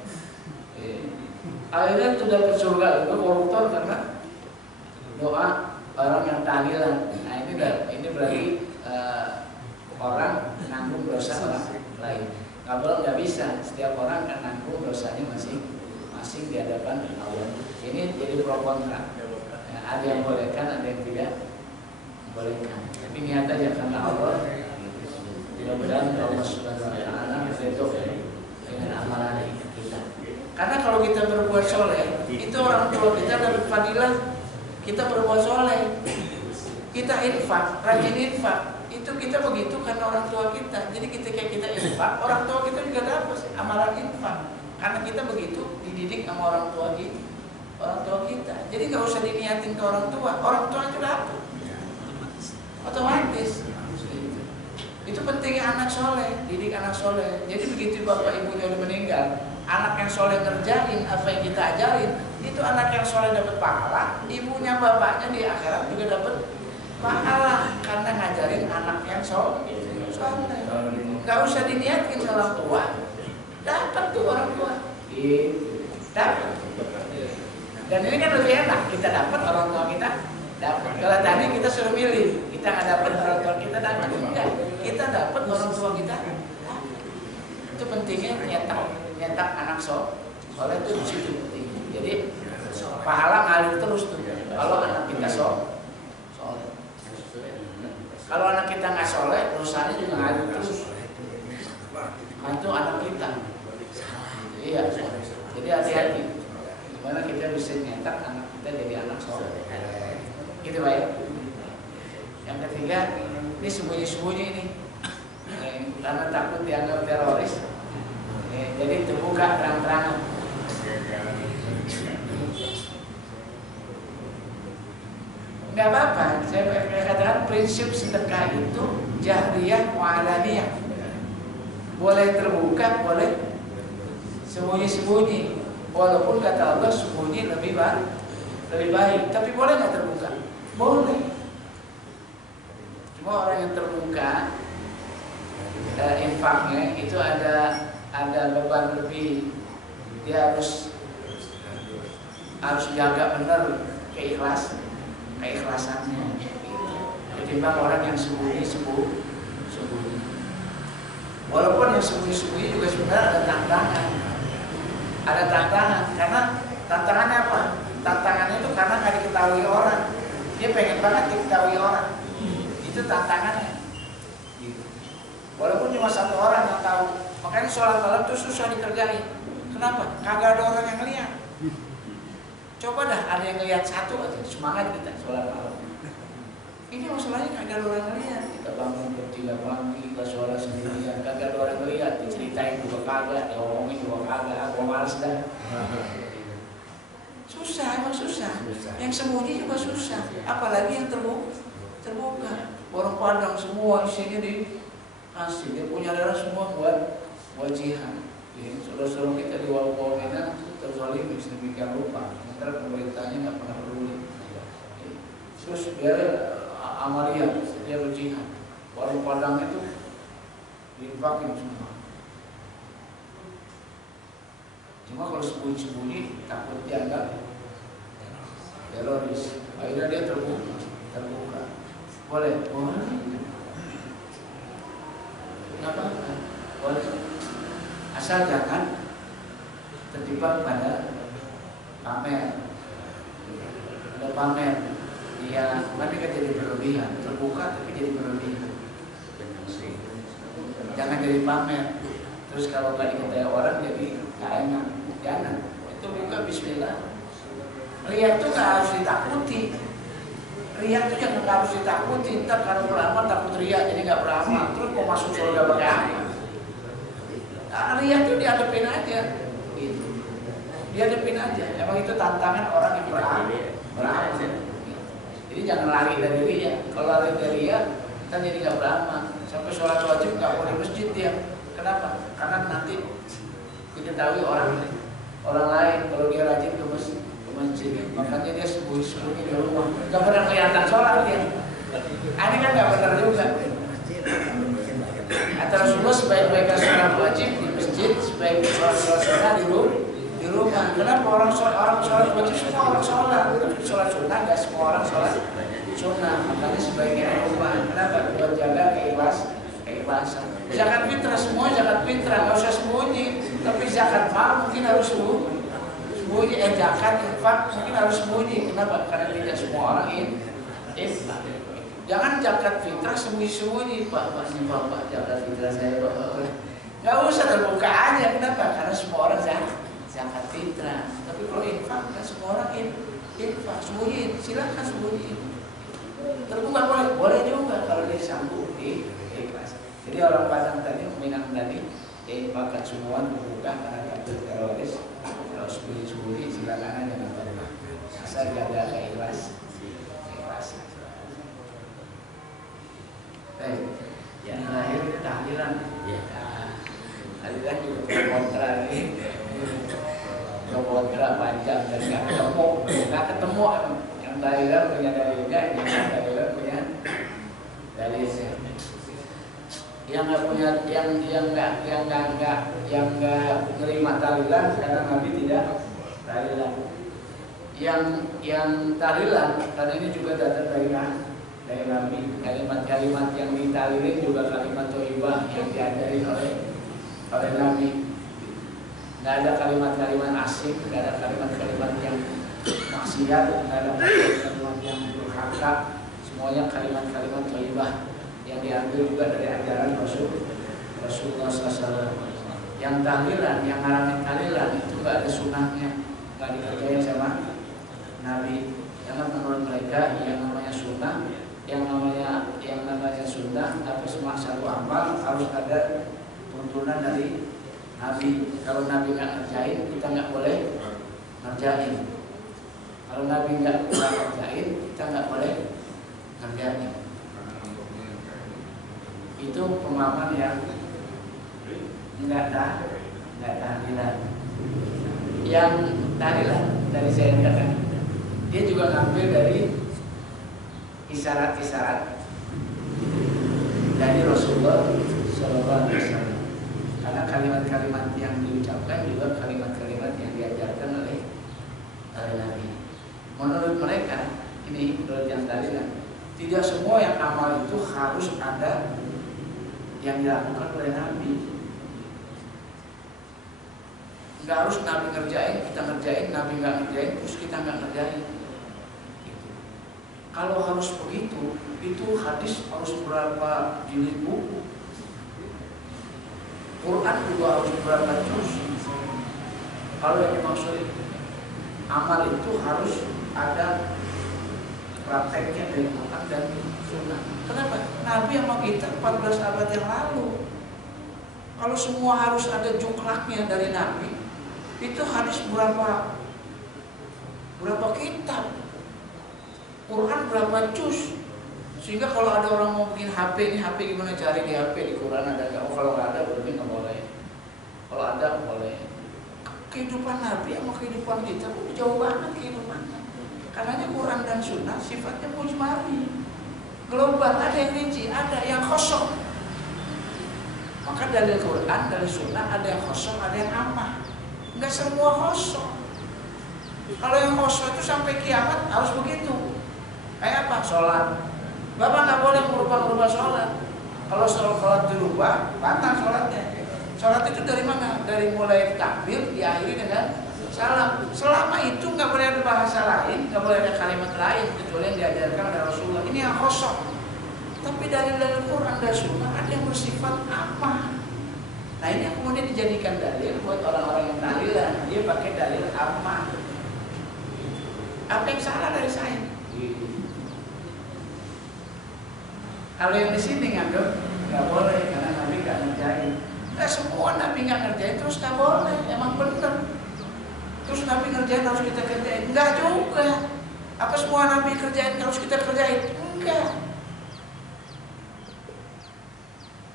Akhirnya sudah ke surga itu koruptor karena doa orang yang tahlilan. Nah ini berarti orang nanggung dosa orang lain. Kalau nggak bisa, setiap orang akan nanggung dosanya masing-masing di hadapan Allah. Ini jadi pro kontra. Ya, ada yang bolehkan, ada yang tidak bolehkan. Tapi niat aja karena Allah. Mudah-mudahan Allah Subhanahu Wa Taala berhidup dengan amalan kita. Karena kalau kita berbuat soleh, itu orang tua kita dapat fadilah. Kita berbuat soleh, kita infak, rajin infak. Itu kita begitu karena orang tua kita. Jadi ketika kita infak, orang tua kita juga dapat amalan infak. Karena kita begitu dididik sama orang tua kita. Jadi nggak usah diniatin ke orang tua itu dapat. Otomatis. Itu pentingnya anak soleh, didik anak soleh. Jadi begitu bapak ibunya udah meninggal, anak yang soleh ngerjain apa yang kita ajarin, itu anak yang soleh dapat pahala, ibunya bapaknya di akhirat juga dapat pahala karena ngajarin anak yang soleh. Gak usah diniatin orang tua, dapat tuh orang tua, dapat. Dan ini kan lebih enak, kita dapat orang tua kita dapat. Kalau tadi kita suruh milih, kita nggak dapat orang tua kita dapat, enggak, kita dapat orang tua kita. Itu pentingnya nyetak anak soleh itu di situ penting. Jadi pahala ngalir terus tuh kalau anak kita soleh. Kalau anak kita nggak soleh, dosanya juga ngalir terus. Itu anak kita. Iya. Jadi hati-hati. Gimana kita bisa nyetak anak kita jadi anak soleh. Gitu Pak ya. Yang ketiga, ini sembunyi-sembunyi ini. Karena takut dianggap teroris. Jadi terbuka terang-terangan. Nggak apa-apa, saya katakan prinsip sedekah itu jahriyah wa'alaniyah. Boleh terbuka, boleh sembunyi-sembunyi. Walaupun kata Allah sembunyi lebih baik. Tapi boleh nggak terbuka? Boleh. Cuma orang yang terbuka infaknya itu ada beban lebih. Dia harus jaga benar keikhlasannya. Ketimbang orang yang sembunyi. Walaupun yang sembunyi juga sebenarnya ada tantangan. Karena tantangannya apa? Tantangannya itu karena nggak diketahui orang. Dia pengen banget diketahui orang. Itu tantangannya. Walaupun cuma satu orang yang tahu. Makanya sholat malam itu susah dikerjain. Kenapa? Kagak ada orang yang lihat. Coba dah ada yang lihat satu aja, semangat kita sholat malam. Ini masalahnya kagak ada orang lihat. Kita bangun bertiga pagi, kita sholat sendirian, kagak ada orang lihat. Diceritain juga kagak, diomongin juga kagak. Aku males dah. Susah, emang susah. Yang sembunyi juga susah. Apalagi yang terbuka. Orang Padang semua isinya dikasih. Dia punya darah semua buat jihad. Saudara-saudara kita di Wawang Medan terzalimi sedemikian rupa. Sementara pemerintahnya nggak pernah peduli. Terus biar amalia dia berjihad. Warung Padang itu diinfakin semua. Cuma kalau sembunyi-sembunyi takut dianggap teroris. Akhirnya dia terbuka. Boleh? Nggak apa-apa. Boleh. asal jangan terjebak pada pamer. Ada pamer, dia tapi kan jadi berlebihan, terbuka tapi jadi berlebihan. Jangan jadi pamer. Terus kalau nggak diketahui orang jadi nggak enak. Jangan. Itu buka Bismillah. Riya itu nggak harus ditakuti. Riya itu jangan harus ditakuti. Ntar kalau beramal takut riya jadi nggak beramal. Terus mau masuk surga pakai apa? Nah, riya itu dihadapin aja. Gitu. Dihadapin aja. Emang itu tantangan orang yang beramal. Jadi jangan lari dari riya. Kalau lari dari riya, kita jadi nggak beramal. Sampai sholat wajib nggak boleh masjid dia. Kenapa? Karena nanti diketahui orang lain kalau dia rajin ke masjid. Makanya dia sembunyi di rumah. Nggak pernah kelihatan sholat dia. Ini kan nggak benar juga. Antara Rasulullah sebaik-baiknya sholat wajib di masjid, sebaik sholat sunnah di rumah. Kenapa orang sholat wajib semua orang sholat? Tapi sholat sunnah nggak semua orang sholat sunnah. Makanya sebaiknya di rumah. Kenapa? Buat jaga keikhlasan. Zakat fitrah semua zakat fitrah nggak usah sembunyi. Tapi zakat mal mungkin harus sembunyi. Zakat infak mungkin harus sembunyi. Kenapa? Karena tidak semua orang infak. Jangan zakat fitrah sembunyi-sembunyi. Pak zakat fitrah saya Pak. Nggak usah terbuka aja. Kenapa? Karena semua orang zakat fitrah. Tapi kalau infak kan semua orang infak. Sembunyiin, silakan sembunyiin. Terbuka boleh juga kalau dia sanggup ikhlas. Jadi orang Padang tadi, Minang tadi, makan semua terbuka karena takut teroris. Kalau sembunyi silakan aja nggak apa-apa. Asal jaga keikhlasan. Yang terakhir tahlilan. Tahlilan juga kontra nih. Kontra panjang dan nggak ketemu. Yang tahlilan punya dalilnya, yang tahlilan punya dalilnya. Yang nggak punya, yang nggak menerima tahlilan karena Nabi tidak tahlilan. Yang tahlilan karena ini juga datang dari Nabi. Kalimat-kalimat yang ditahlilin juga kalimat thayyibah yang diajarin oleh Nabi. Nggak ada kalimat-kalimat asing, nggak ada kalimat-kalimat yang maksiat, nggak ada kalimat-kalimat yang durhaka. Semuanya kalimat-kalimat thayyibah yang diambil juga dari ajaran Rasulullah SAW. Yang tahlilan, yang ngalamin tahlilan itu nggak ada sunnahnya, nggak dikerjain sama Nabi. Karena menurut mereka yang namanya sunnah, yang namanya sunnah atau satu amal harus ada tuntunan dari Nabi. Kalau Nabi nggak ngerjain, kita nggak boleh ngerjain. Kalau Nabi nggak ngerjain, kita nggak boleh ngerjain. Itu pemahaman yang nggak tahlilan. Yang tahlilan dari saya katakan, dia juga ngambil dari isyarat-isyarat dari Rasulullah SAW. Karena kalimat-kalimat yang diucapkan juga kalimat-kalimat yang diajarkan oleh Nabi. Menurut mereka, ini menurut yang tahlilan, tidak semua yang amal itu harus ada yang dilakukan oleh Nabi. Nggak harus Nabi ngerjain, kita ngerjain, Nabi nggak ngerjain, terus kita nggak ngerjain. Gitu. Kalau harus begitu, itu hadis harus berapa jilid buku, Quran juga harus berapa juz. Kalau yang dimaksud amal itu harus ada prakteknya dari Quran dan Sunnah. Kenapa? Nabi sama kita 14 abad yang lalu. Kalau semua harus ada juklaknya dari Nabi, itu hadis berapa kitab, Quran berapa juz. Sehingga kalau ada orang mau bikin HP, ini HP gimana, cari di HP, di Quran ada nggak? Oh, kalau nggak ada berarti nggak boleh. Kalau ada boleh. Kehidupan Nabi sama kehidupan kita jauh banget kehidupannya. Karenanya Quran dan Sunnah sifatnya mujmari, global, ada yang rinci, ada yang kosong. Maka dari Quran, dari Sunnah ada yang kosong, ada yang ammah. Nggak semua kosong. Kalau yang kosong itu sampai kiamat harus begitu. Kayak apa? Sholat. Bapak nggak boleh merubah sholat. Kalau sholat dirubah, batal sholatnya. Sholat itu dari mana? Dari mulai takbir diakhiri dengan salam. Selama itu nggak boleh ada bahasa lain, nggak boleh ada kalimat lain kecuali yang diajarkan oleh Rasulullah. Ini yang kosong. Tapi dari Quran dan Sunnah ada yang bersifat apa? Nah ini yang kemudian dijadikan dalil buat orang-orang yang tahlilan. Dia pakai dalil apa? Apa yang salah dari saya? Kalau yang di sini nganggap nggak boleh karena Nabi nggak ngerjain. Nah, semua Nabi nggak ngerjain terus nggak boleh, emang bener. Terus Nabi ngerjain harus kita kerjain? Enggak juga. Apa semua Nabi kerjain harus kita kerjain? Enggak.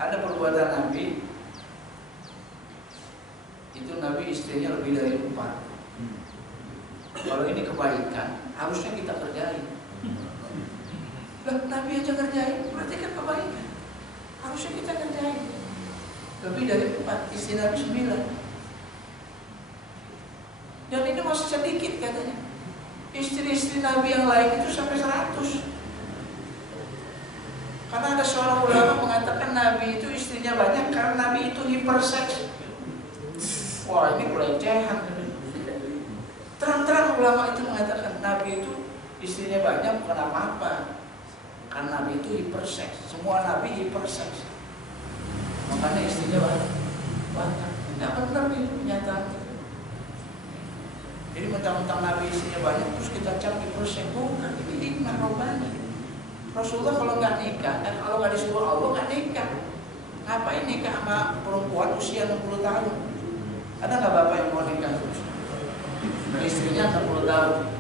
Ada perbuatan Nabi itu Nabi istrinya lebih dari 4. Kalau ini kebaikan harusnya kita kerjain. Lah Nabi aja kerjain berarti kan kebaikan. Harusnya kita kerjain. Lebih dari 4, istri Nabi 9. Dan ini masih sedikit katanya. Istri-istri Nabi yang lain itu sampai 100. Karena ada seorang ulama mengatakan Nabi itu istrinya banyak karena Nabi itu hiperseks. Wah ini pelecehan. Terang-terang ulama itu mengatakan Nabi itu istrinya banyak bukan apa-apa. Karena Nabi itu hiperseks. Semua Nabi hiperseks. Makanya istrinya banyak. Tidak benar nih pernyataan. Jadi mentang-mentang Nabi istrinya banyak terus kita cap hiperseks. Bukan, ini hikmah robbani. Rasulullah kalau nggak nikah, kalau nggak disuruh Allah nggak nikah. Ngapain nikah sama perempuan usia 60 tahun? Ada nggak bapak yang mau nikah terus? Istrinya 60 tahun.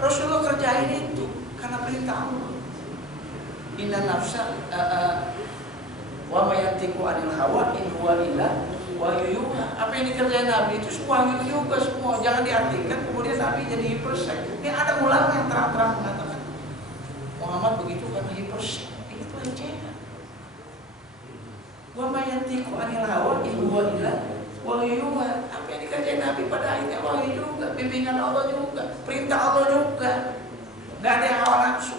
Rasulullah kerjain itu karena perintah Allah. Inna nafsa wa mayantiku anil hawa in huwa illa wahyuha. Apa yang dikerjain Nabi itu wahyu juga semua. Jangan diartikan kemudian Nabi jadi hiperseks. Ini ada ulama yang terang-terang mengatakan Muhammad begitu karena hiperseks. Itu pelecehan. Wa mayantiku anil hawa in huwa illa wahyuha. Apa yang dikerjain Nabi pada akhirnya wahyu juga, bimbingan Allah juga, perintah Allah juga. Nggak ada yang hawa nafsu.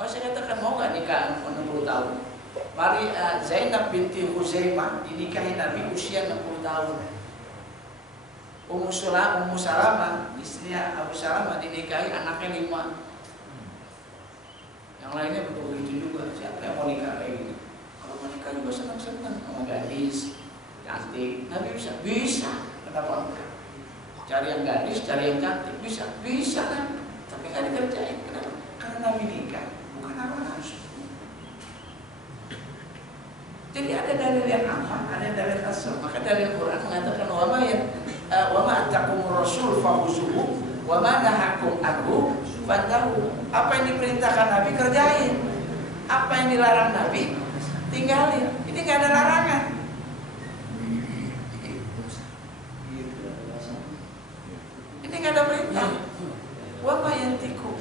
Saya katakan mau nggak nikah 60 tahun? Mari Zainab binti Huzaimah dinikahi Nabi usia 60 tahun. Ummu Salamah istrinya Abu Salamah dinikahi anaknya 5. Yang lainnya begitu juga. Siapa yang mau nikah kayak gitu? Kalau mau nikah juga senang-senang sama gadis cantik. Nabi bisa. Kenapa enggak? Cari yang gadis, cari yang cantik bisa kan? Tapi nggak dikerjain. Kenapa? Karena Nabi nikah. Jadi ada dalil yang aman, ada dalil asal. Maka dalil Quran mengatakan wa ma atakumur rasul fakhuzuhu wa ma nahakum anhu fantahu. Apa yang diperintahkan Nabi kerjain. Apa yang dilarang Nabi tinggalin. Ini nggak ada larangan. Ini nggak ada perintah. Wa ma yantiku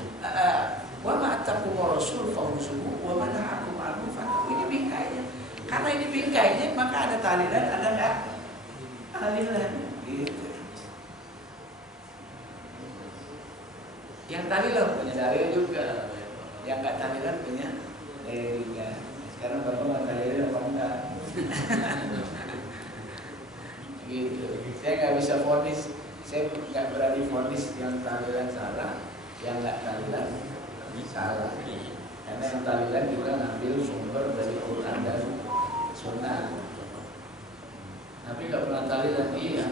wa ma atakumur rasul fakhuzuhu wa ma nahakum anhu fantahu. Ini bingkainya. Karena ini bingkainya maka ada tahlilan, ada nggak tahlilan gitu. Yang tahlilan punya dalil juga, yang nggak tahlilan punya dalil juga. Sekarang bapak nggak tahlilan apa enggak? Gitu. Saya nggak bisa vonis, saya nggak berani vonis yang tahlilan salah, yang nggak tahlilan salah. Karena yang tahlilan juga ngambil sumber dari Quran dan Sunnah. Nabi nggak pernah tahlilan, iya.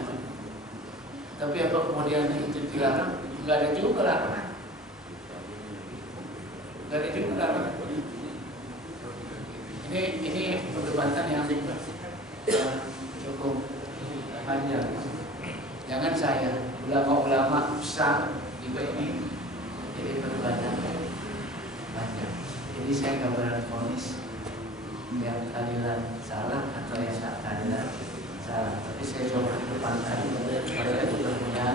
Tapi apa kemudian itu dilarang? Nggak ada juga larangan. Nggak ada juga larangan. Ini perdebatan yang cukup panjang. Jangan saya, ulama-ulama besar juga ini jadi perdebatan panjang. Jadi saya nggak berani vonis yang tahlilan salah atau yang tak tahlilan salah. Tapi saya coba kedepankan supaya kita punya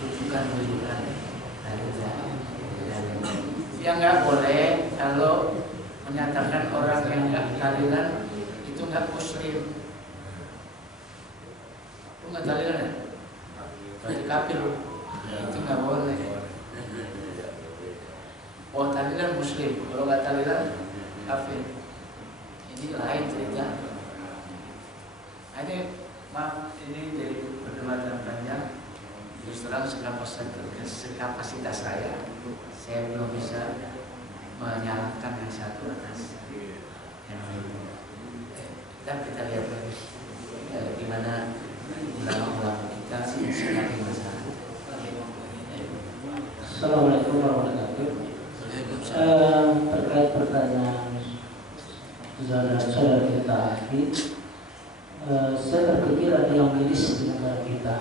rujukan tahlilan. Yang nggak boleh kalau menyatakan orang yang nggak tahlilan itu nggak muslim. Itu nggak tahlilan ya? Berarti kafir. Itu nggak boleh. Oh tahlilan muslim, kalau nggak tahlilan kafir. Ini lain cerita. Ini maaf, ini jadi perdebatan panjang. Terus terang sekapasitas saya belum bisa menyalahkan yang satu atas yang lain. Dan kita lihat lagi gimana ulama-ulama kita menyikapi masalah. Assalamualaikum warahmatullahi wabarakatuh. Terkait pertanyaan saudara kita Hafid, saya terpikir ada yang miris di negara kita.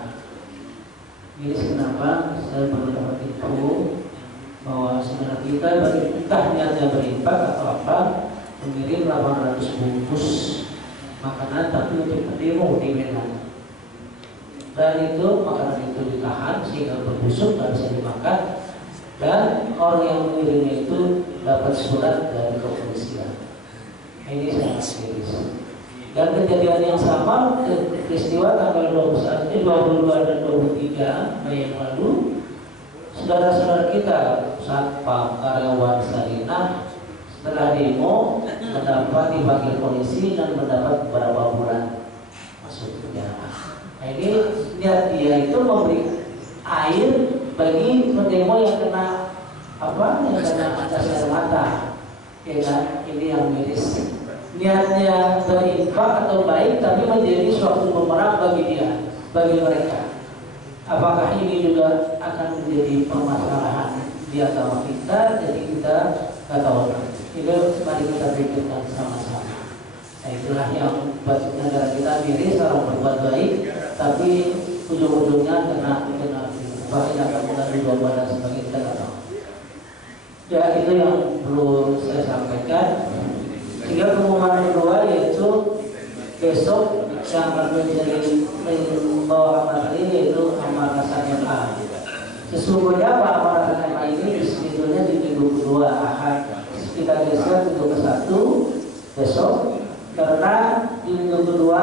Miris kenapa? Saya baru dapat info bahwa sebenarnya kita entah niatnya berinfak atau apa, mengirim 800 bungkus makanan tapi untuk demo di Medan. Dan itu makanan itu ditahan sehingga berbusuk dan bisa dimakan, dan orang yang mengirimnya itu dapat surat dari kepolisian. Ini sangat serius. Dan kejadian yang sama, peristiwa tanggal 22 dan 23 Mei yang lalu, saudara-saudara kita satpam karyawan Sarinah setelah demo mendapat dipanggil polisi dan mendapat beberapa bulan masuk penjara. Nah, ini niat dia itu memberi air bagi pendemo yang kena gas air mata, ya kan? Ini yang miris. Niatnya berinfak atau baik, tapi menjadi suatu pemeran bagi dia, bagi mereka. Apakah ini juga akan menjadi permasalahan di agama kita? Jadi kita nggak tahu. Itu mari kita pikirkan sama-sama. Nah, itulah yang buat negara kita miris, orang berbuat baik, tapi ujung-ujungnya kena bahkan akan mengambil dua badan sebagai kita nggak tahu. Ya, itu yang perlu saya sampaikan. Sehingga pengumuman kedua yaitu besok yang akan menjadi membawa amanah ini yaitu amanah SMA. Sesungguhnya Pak amanah SMA ini sebetulnya di minggu kedua Ahad. Kita geser minggu ke 1 besok, karena di minggu kedua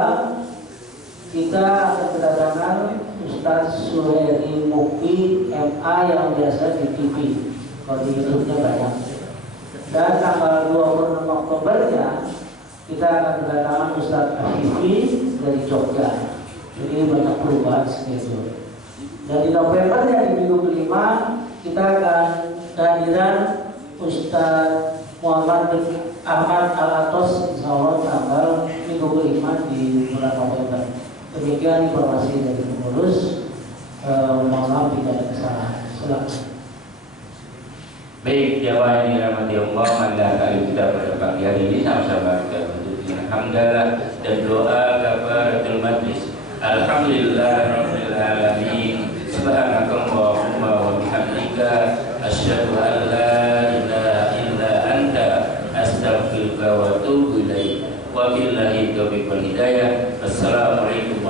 kita akan kedatangan Ustadz Suheri Mukti MA yang biasa di TV. Kalau di YouTube-nya banyak. Dan tanggal 26 Oktobernya kita akan kedatangan Ustadz Afifi dari Jogja. Jadi banyak perubahan schedule. Dan di Novembernya di minggu kelima kita akan kehadiran Ustadz Muhammad Ahmad Al-Atos, insyaallah tanggal minggu kelima di bulan November. Demikian informasi dari pengurus. Mohon maaf tidak ada kesalahan. Silakan. Baik, jamaah yang dirahmati Allah, marilah kali kita pada pagi hari ini sama-sama kita menuntut dengan hamdalah dan doa kafaratul majlis. Alhamdulillah rabbil alamin. Subhanakallahumma wa bihamdika asyhadu an la ilaha illa anta astaghfiruka wa atubu ilaik. Wa billahi taufiq wal hidayah. Assalamualaikum